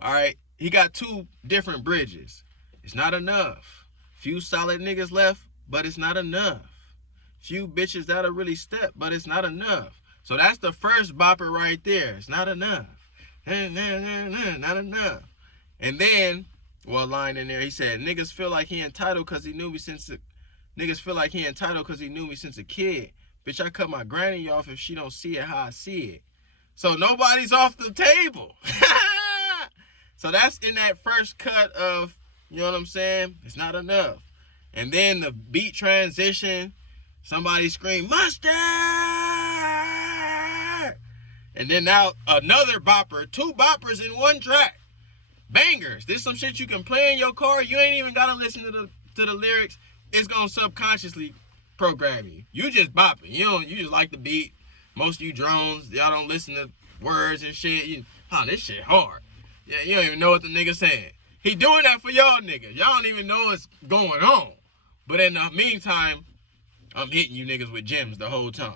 alright, he got two different bridges. It's not enough. Few solid niggas left, but it's not enough. Few bitches that'll really step, but it's not enough. So that's the first bopper right there. It's not enough. Not enough. And then, well, line in there, he said, niggas feel like he entitled because he knew me since a kid. Bitch, I cut my granny off if she don't see it how I see it. So nobody's off the table. So that's in that first cut of, you know what I'm saying? It's not enough. And then the beat transition, somebody scream, mustard! And then now another bopper, two boppers in one track. Bangers. This is some shit you can play in your car. You ain't even gotta listen to the lyrics. It's gonna subconsciously program you. You just bopping. You just like the beat. Most of you drones, y'all don't listen to words and shit. This shit hard. Yeah, you don't even know what the nigga saying. He doing that for y'all niggas. Y'all don't even know what's going on. But in the meantime, I'm hitting you niggas with gems the whole time.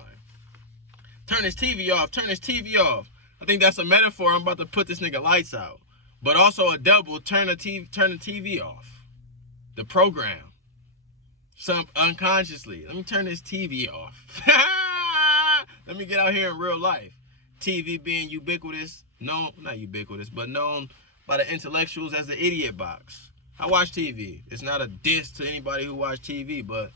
Turn his TV off. Turn his TV off. I think that's a metaphor. I'm about to put this nigga lights out. But also a double, turn the TV off. The program. Some unconsciously. Let me turn this TV off. Let me get out here in real life. TV being ubiquitous, known, not ubiquitous, but known by the intellectuals as the idiot box. I watch TV. It's not a diss to anybody who watch TV, but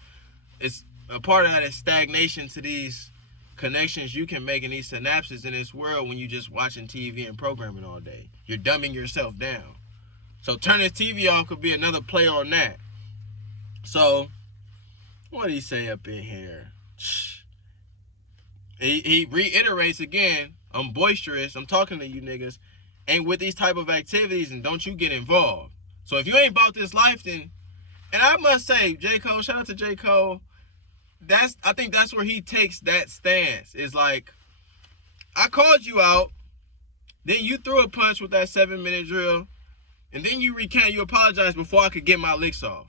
it's a part of that is stagnation to these connections you can make in these synapses in this world when you just watching TV and programming all day. You're dumbing yourself down. So turn this TV off could be another play on that. So, what did he say up in here? He reiterates again, I'm boisterous, I'm talking to you niggas, ain't with these type of activities and don't you get involved. So if you ain't about this life, then, and I must say, J. Cole, shout out to J. Cole, I think that's where he takes that stance. Is like, I called you out, then you threw a punch with that 7-minute drill, and then you apologize before I could get my licks off.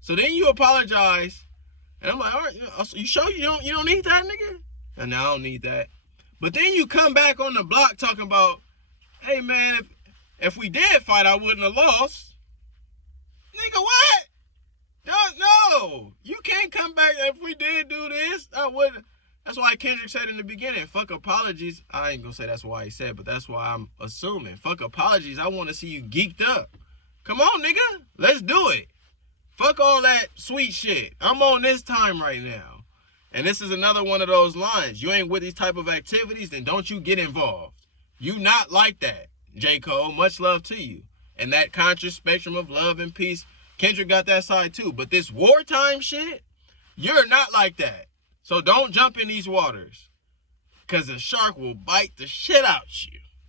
So then you apologize, and I'm like, all right, you sure you don't need that, nigga? And I don't need that. But then you come back on the block talking about, hey man, if we did fight, I wouldn't have lost. Nigga, what? No, you can't come back. If we did do this, I wouldn't. That's why Kendrick said in the beginning, fuck apologies. I ain't gonna say that's why he said, but that's why I'm assuming. Fuck apologies. I want to see you geeked up. Come on, nigga. Let's do it. Fuck all that sweet shit. I'm on this time right now. And this is another one of those lines. You ain't with these type of activities, then don't you get involved. You not like that, J. Cole. Much love to you. And that conscious spectrum of love and peace, Kendrick got that side too. But this wartime shit, you're not like that. So don't jump in these waters. because the shark will bite the shit out you.